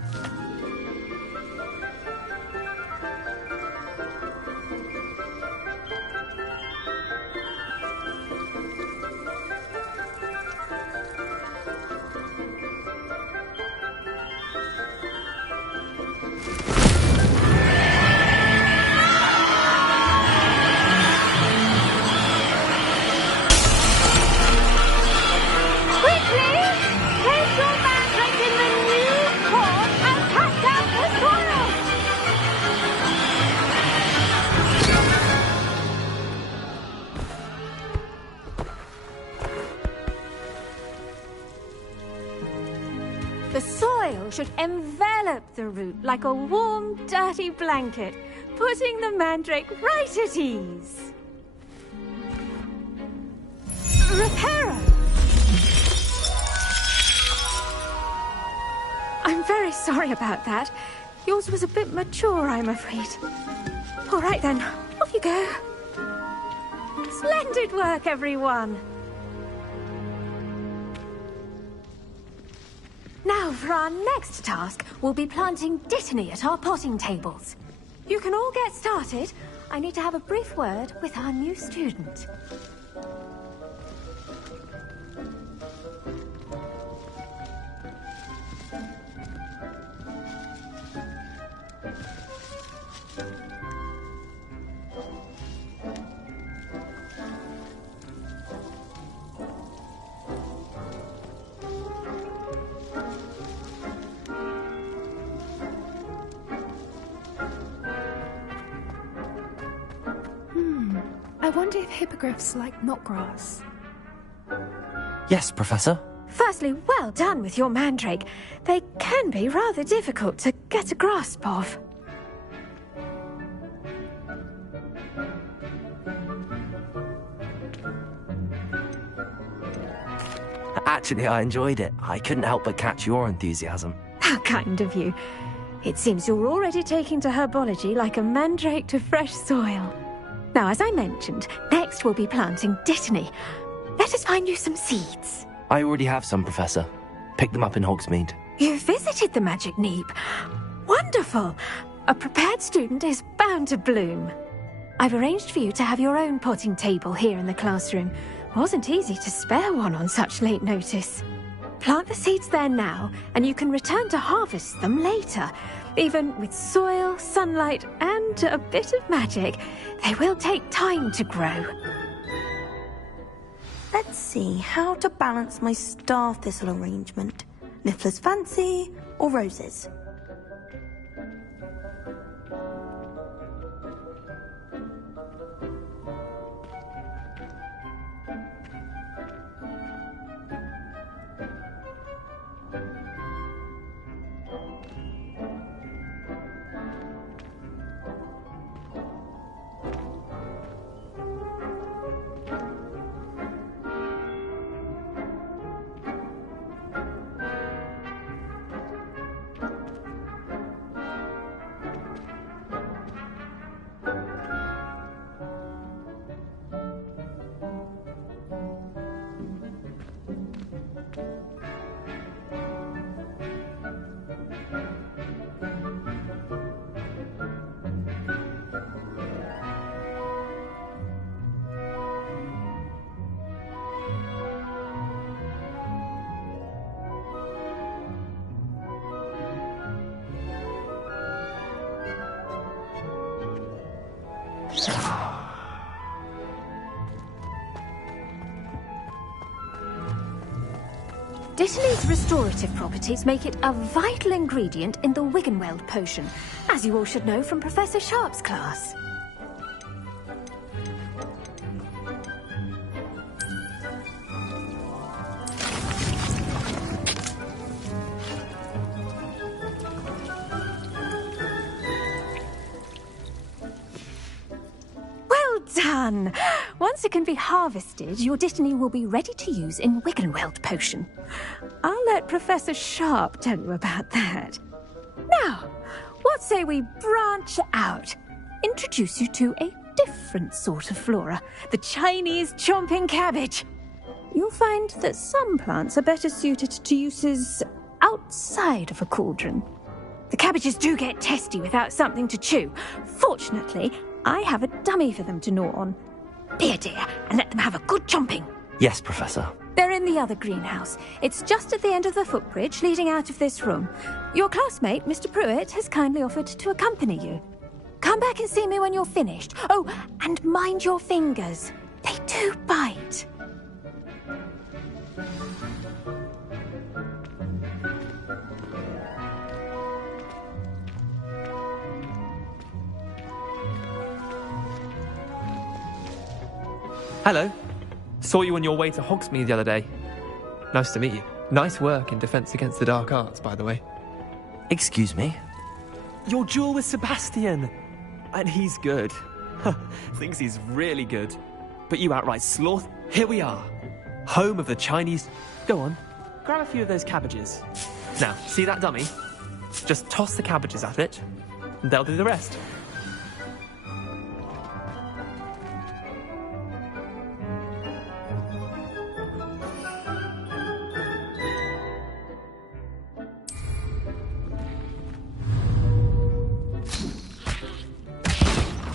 The soil should envelop the root like a warm, dirty blanket, putting the mandrake right at ease. Reparo! I'm very sorry about that. Yours was a bit mature, I'm afraid. All right then, off you go. Splendid work, everyone. Now, for our next task, we'll be planting Dittany at our potting tables. You can all get started. I need to have a brief word with our new student. I wonder if hippogriffs like knotgrass. Yes, Professor. Firstly, well done with your mandrake. They can be rather difficult to get a grasp of. Actually, I enjoyed it. I couldn't help but catch your enthusiasm. How kind of you. It seems you're already taking to herbology like a mandrake to fresh soil. Now, as I mentioned, next we'll be planting Dittany. Let us find you some seeds. I already have some, Professor. Picked them up in Hogsmeade. You visited the Magic Neep. Wonderful! A prepared student is bound to bloom. I've arranged for you to have your own potting table here in the classroom. Wasn't easy to spare one on such late notice. Plant the seeds there now, and you can return to harvest them later. Even with soil, sunlight, and a bit of magic, they will take time to grow. Let's see how to balance my star thistle arrangement. Niffler's fancy or roses? Dittany's restorative properties make it a vital ingredient in the Wiggenweld potion, as you all should know from Professor Sharp's class. Well done! Once it can be harvested, your Dittany will be ready to use in Wiggenweld potion. I'll let Professor Sharp tell you about that. Now, what say we branch out? Introduce you to a different sort of flora, the Chinese chomping cabbage. You'll find that some plants are better suited to uses outside of a cauldron. The cabbages do get testy without something to chew. Fortunately, I have a dummy for them to gnaw on. Be a dear and let them have a good chomping. Yes, Professor. They're in the other greenhouse. It's just at the end of the footbridge leading out of this room. Your classmate, Mr. Pruitt, has kindly offered to accompany you. Come back and see me when you're finished. Oh, and mind your fingers. They do bite. Hello. Saw you on your way to Hogsmeade the other day. Nice to meet you. Nice work in Defense Against the Dark Arts, by the way. Excuse me? Your duel with Sebastian! And he's good. Thinks he's really good. But you outright sloth. Here we are. Home of the Chinese... Go on. Grab a few of those cabbages. Now, see that dummy? Just toss the cabbages at it, and they'll do the rest.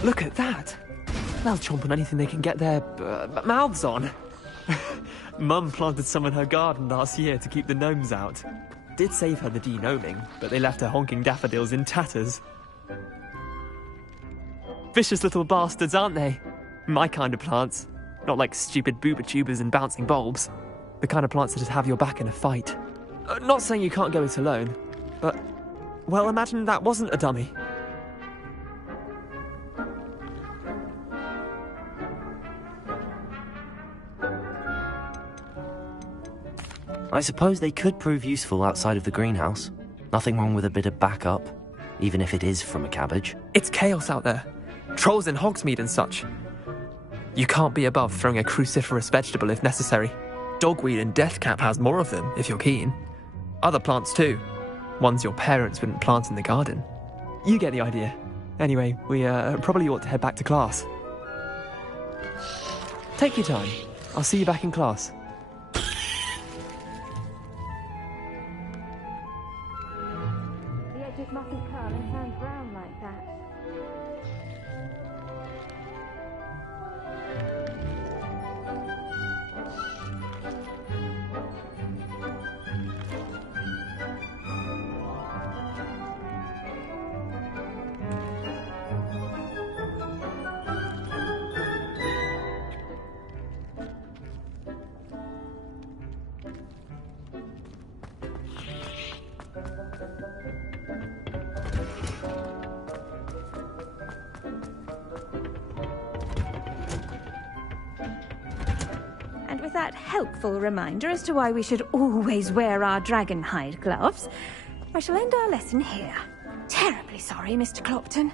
Look at that! They'll chomp on anything they can get their mouths on. Mum planted some in her garden last year to keep the gnomes out. Did save her the de-gnoming, but they left her honking daffodils in tatters. Vicious little bastards, aren't they? My kind of plants. Not like stupid booba tubers and bouncing bulbs. The kind of plants that'd have your back in a fight. Not saying you can't go it alone, but... Well, imagine that wasn't a dummy. I suppose they could prove useful outside of the greenhouse. Nothing wrong with a bit of backup, even if it is from a cabbage. It's chaos out there. Trolls in Hogsmeade and such. You can't be above throwing a cruciferous vegetable if necessary. Dogweed and deathcap has more of them, if you're keen. Other plants too. Ones your parents wouldn't plant in the garden. You get the idea. Anyway, we probably ought to head back to class. Take your time. I'll see you back in class. The edges mustn't curl and turn brown like that. with that helpful reminder as to why we should always wear our dragon hide gloves, I shall end our lesson here. Terribly sorry, Mr. Clopton.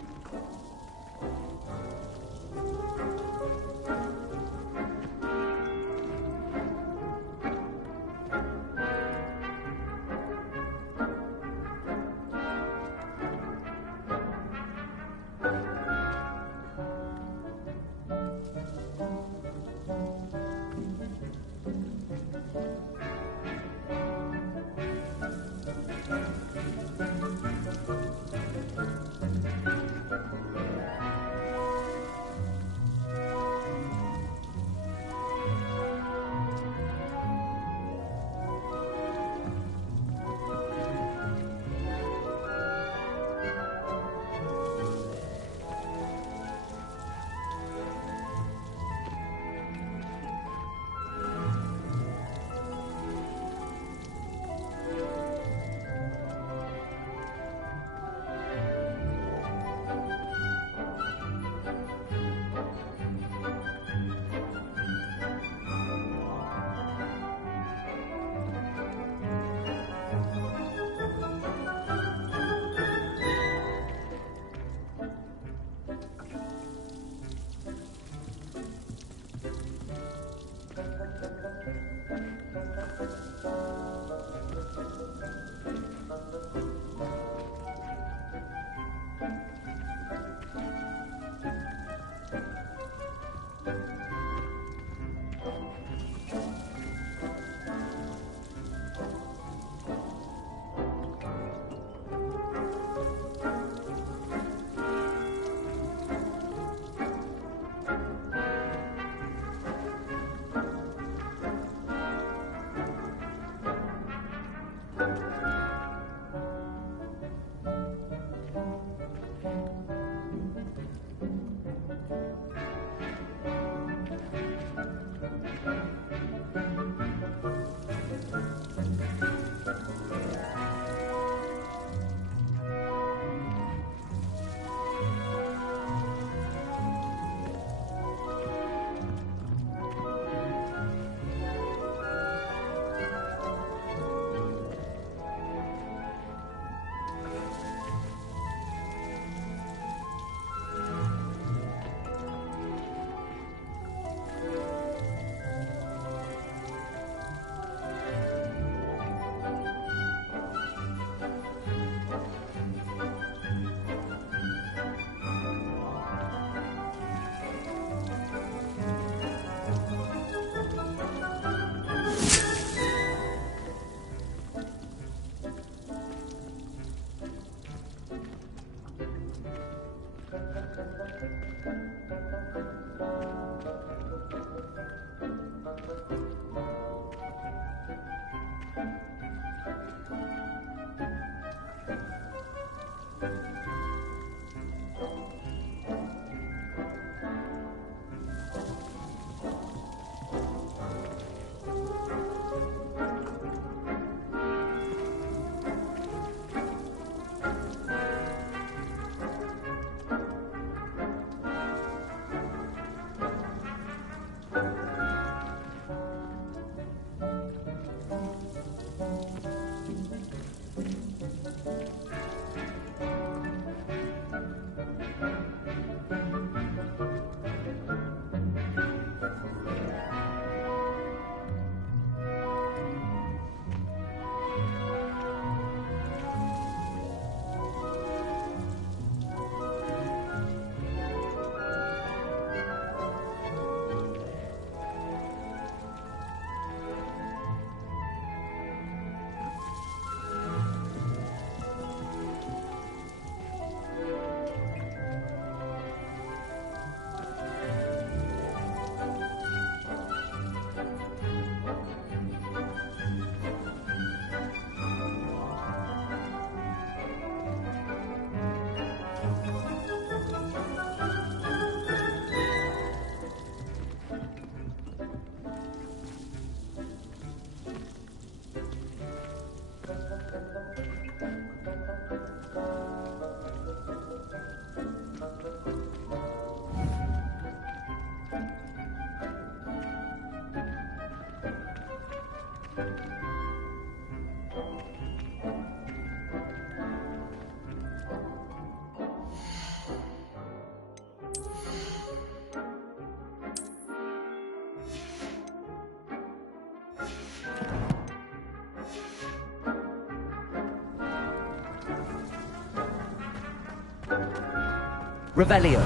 Revelio.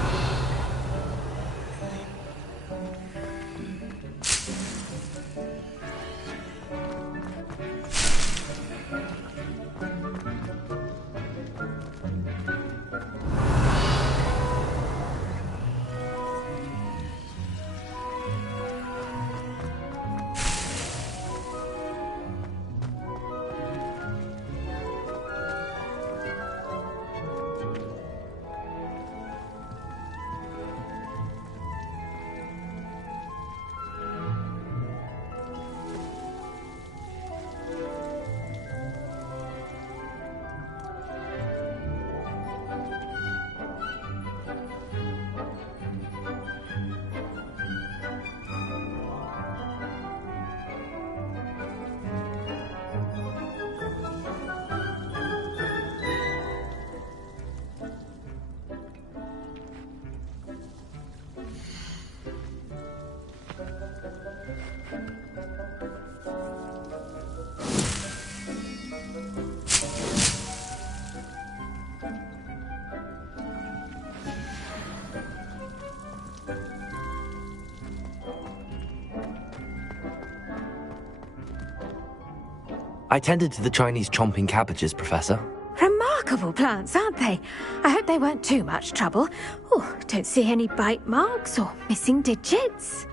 I tended to the Chinese chomping cabbages, Professor. Remarkable plants, aren't they? I hope they weren't too much trouble. Oh, don't see any bite marks or missing digits.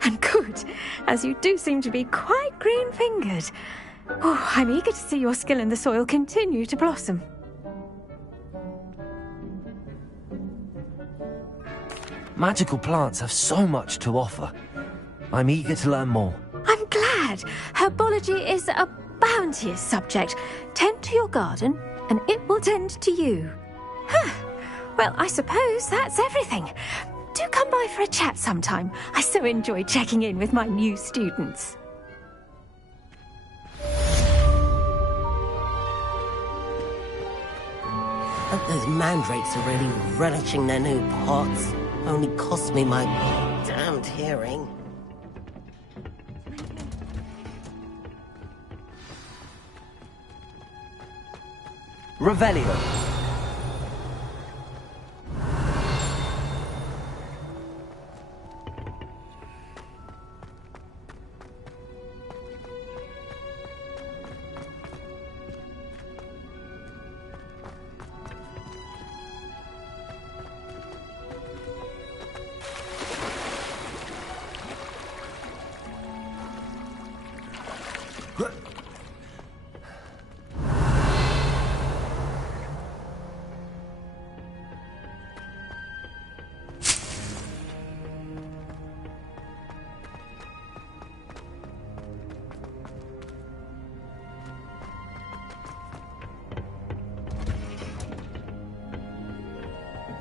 And good, as you do seem to be quite green-fingered. Oh, I'm eager to see your skill in the soil continue to blossom. Magical plants have so much to offer. I'm eager to learn more. I'm glad. Herbology is a bounteous subject. Tend to your garden, and it will tend to you. Huh. Well, I suppose that's everything. Do come by for a chat sometime. I so enjoy checking in with my new students. Hope those mandrakes are really relishing their new pots. Only cost me my damned hearing. Revelio.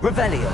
Revelio.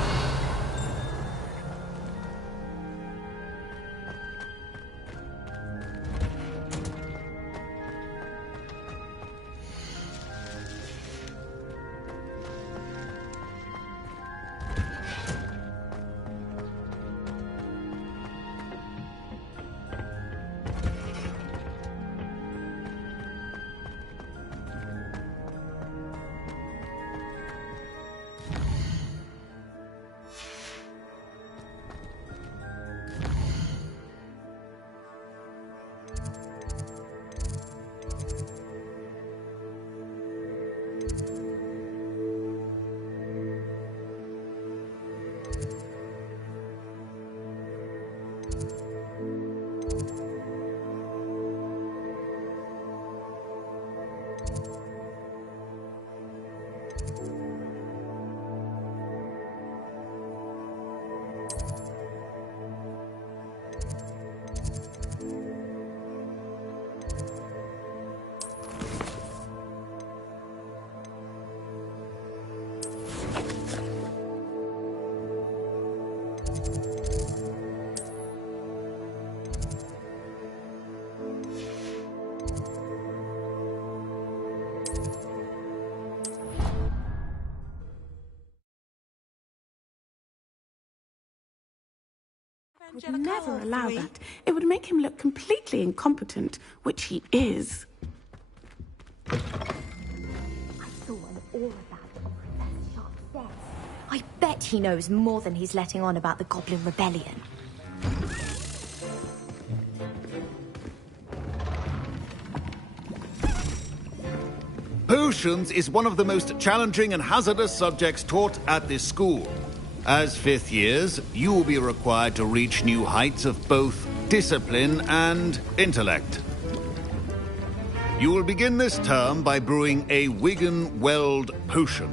Would never allow that. It would make him look completely incompetent, which he is. I saw an aura bag on Professor Sharp's desk. I bet bet he knows more than he's letting on about the Goblin Rebellion. Potions is one of the most challenging and hazardous subjects taught at this school. As fifth years, you will be required to reach new heights of both discipline and intellect. You will begin this term by brewing a Wiggenweld potion.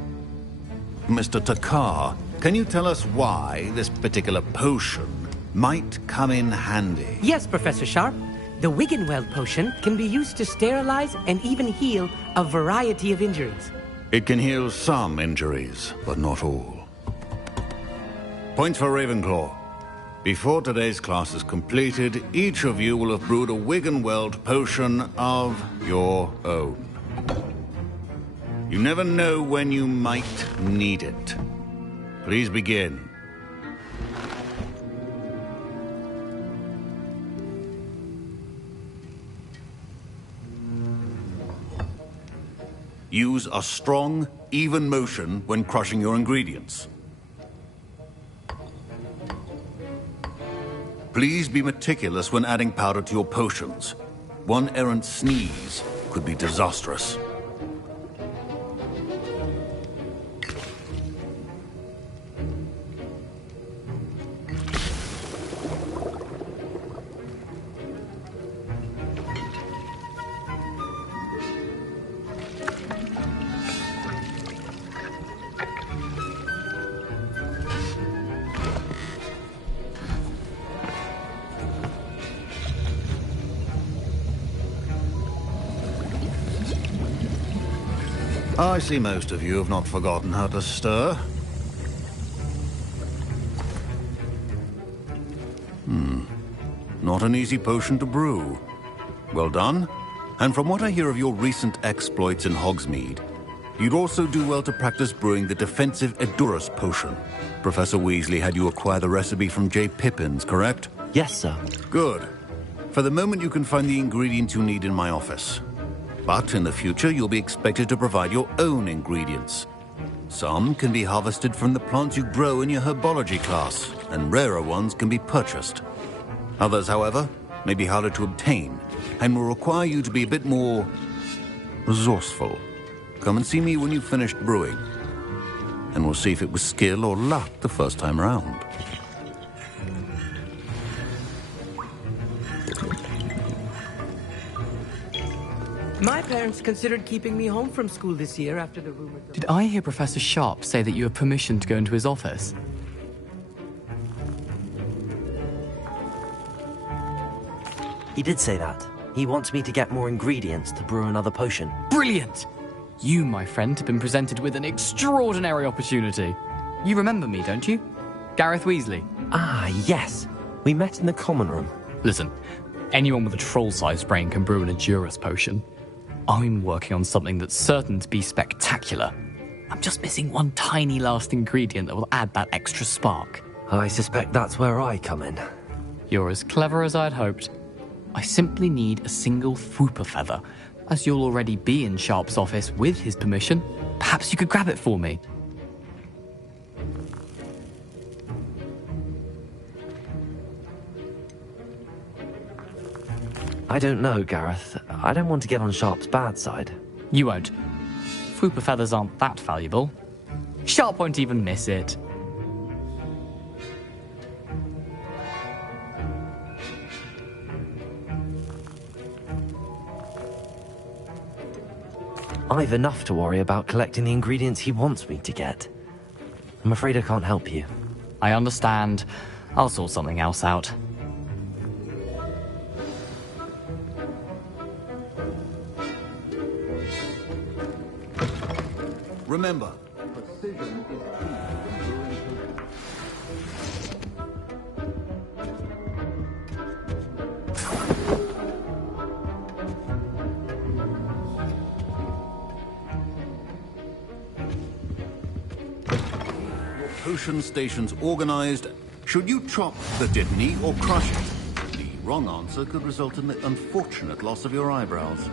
Mr. Takar, can you tell us why this particular potion might come in handy? Yes, Professor Sharp. The Wiggenweld potion can be used to sterilize and even heal a variety of injuries. It can heal some injuries, but not all. Points for Ravenclaw. Before today's class is completed, each of you will have brewed a Wiggenweld potion of your own. You never know when you might need it. Please begin. Use a strong, even motion when crushing your ingredients. Please be meticulous when adding powder to your potions. One errant sneeze could be disastrous. I see most of you have not forgotten how to stir. Not an easy potion to brew. Well done. And from what I hear of your recent exploits in Hogsmeade, you'd also do well to practice brewing the defensive Edurus potion. Professor Weasley had you acquire the recipe from J. Pippins, correct? Yes, sir. Good. For the moment, you can find the ingredients you need in my office. But in the future, you'll be expected to provide your own ingredients. Some can be harvested from the plants you grow in your herbology class, and rarer ones can be purchased. Others, however, may be harder to obtain, and will require you to be a bit more resourceful. Come and see me when you've finished brewing, and we'll see if it was skill or luck the first time around. My parents considered keeping me home from school this year after the rumors. Did I hear Professor Sharp say that you have permission to go into his office? He did say that. He wants me to get more ingredients to brew another potion. Brilliant! You, my friend, have been presented with an extraordinary opportunity. You remember me, don't you? Gareth Weasley. Ah, yes. We met in the common room. Listen, anyone with a troll-sized brain can brew an Edurus potion. I'm working on something that's certain to be spectacular. I'm just missing one tiny last ingredient that will add that extra spark. I suspect that's where I come in. You're as clever as I'd hoped. I simply need a single Fwooper feather. As you'll already be in Sharp's office with his permission, perhaps you could grab it for me. I don't know, Gareth. I don't want to get on Sharp's bad side. You won't. Fwooper feathers aren't that valuable. Sharp won't even miss it. I've enough to worry about collecting the ingredients he wants me to get. I'm afraid I can't help you. I understand. I'll sort something else out. Remember, precision is key in brewing potions. Your potion station's organized. Should you chop the Dittany or crush it? The wrong answer could result in the unfortunate loss of your eyebrows.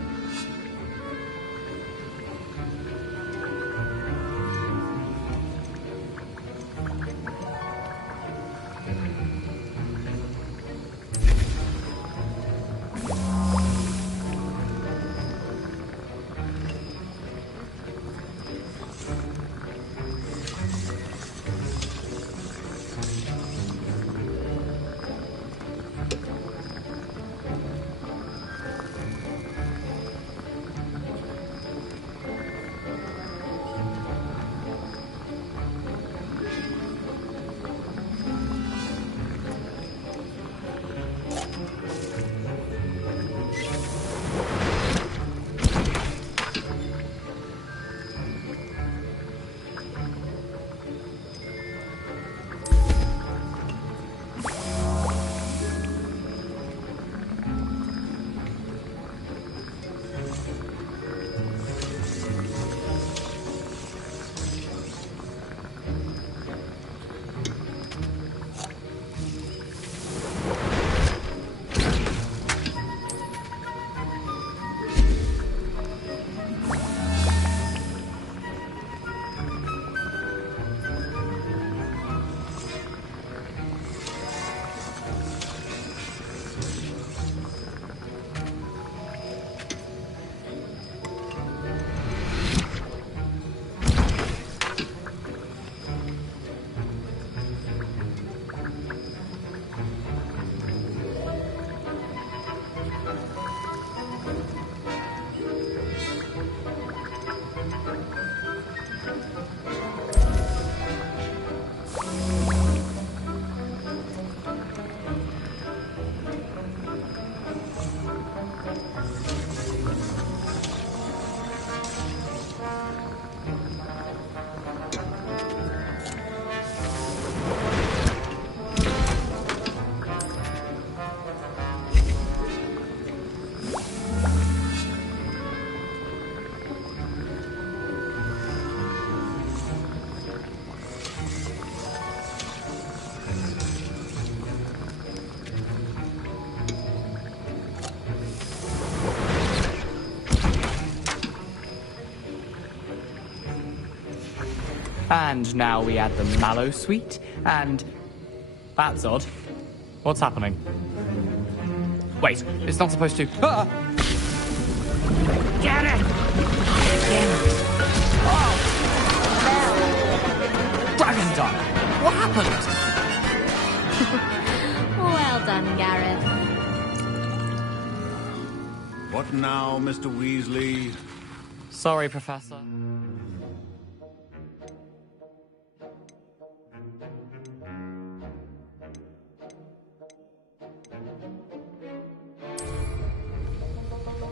And now we add the mallow sweet, and... That's odd. What's happening? Wait, it's not supposed to... Ah! Get it! Oh! Dragon Duck! What happened? Well done, Gareth. What now, Mr. Weasley? Sorry, Professor.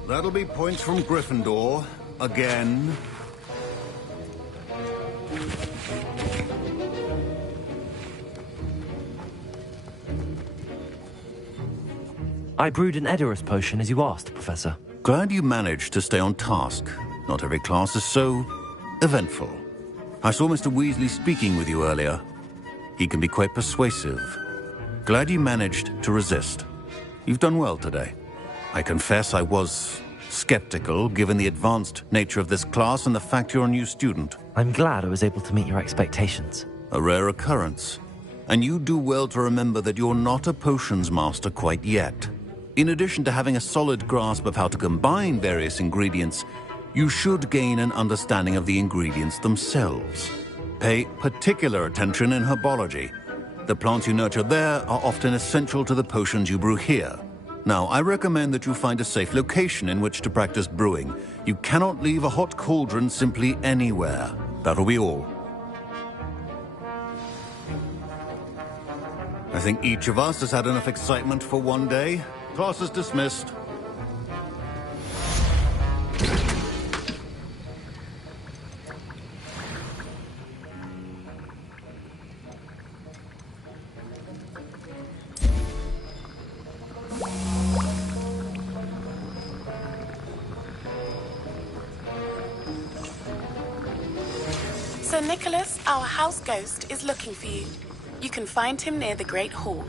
That'll be points from Gryffindor. Again. I brewed an Edorus potion as you asked, Professor. Glad you managed to stay on task. Not every class is so eventful. I saw Mr. Weasley speaking with you earlier. He can be quite persuasive. Glad you managed to resist. You've done well today. I confess I was skeptical, given the advanced nature of this class and the fact you're a new student. I'm glad I was able to meet your expectations. A rare occurrence. And you do well to remember that you're not a potions master quite yet. In addition to having a solid grasp of how to combine various ingredients, you should gain an understanding of the ingredients themselves. Pay particular attention in herbology. The plants you nurture there are often essential to the potions you brew here. Now, I recommend that you find a safe location in which to practice brewing. You cannot leave a hot cauldron simply anywhere. That'll be all. I think each of us has had enough excitement for one day. Class is dismissed. Sir Nicholas, our house ghost, is looking for you. You can find him near the Great Hall.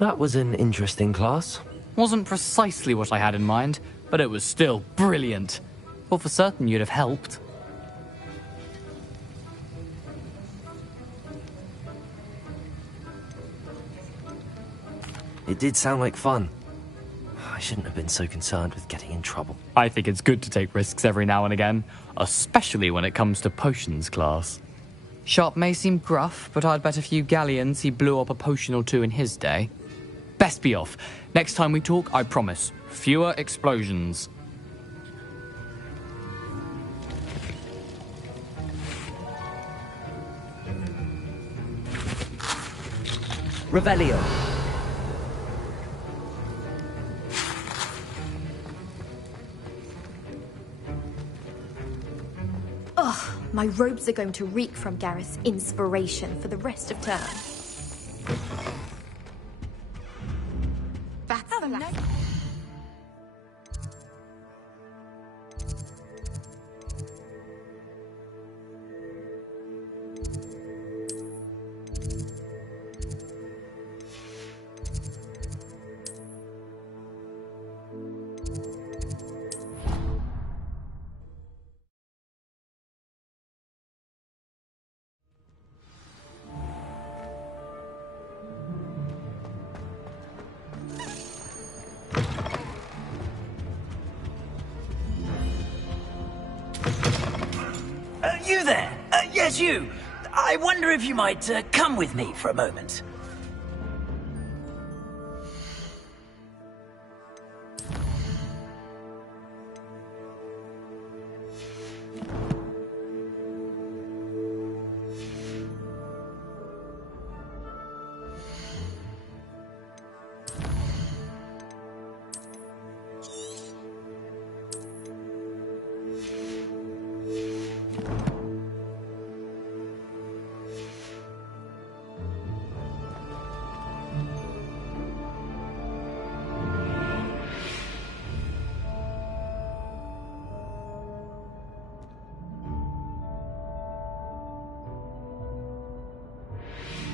That was an interesting class. Wasn't precisely what I had in mind, but it was still brilliant. Thought for certain you'd have helped. It did sound like fun. I shouldn't have been so concerned with getting in trouble. I think it's good to take risks every now and again, especially when it comes to potions class. Sharp may seem gruff, but I'd bet a few galleons he blew up a potion or two in his day. Best be off. Next time we talk, I promise, fewer explosions. Revelio. Ugh, my robes are going to reek from Gareth's inspiration for the rest of term. That's the last. You there? Yes, you. I wonder if you might come with me for a moment.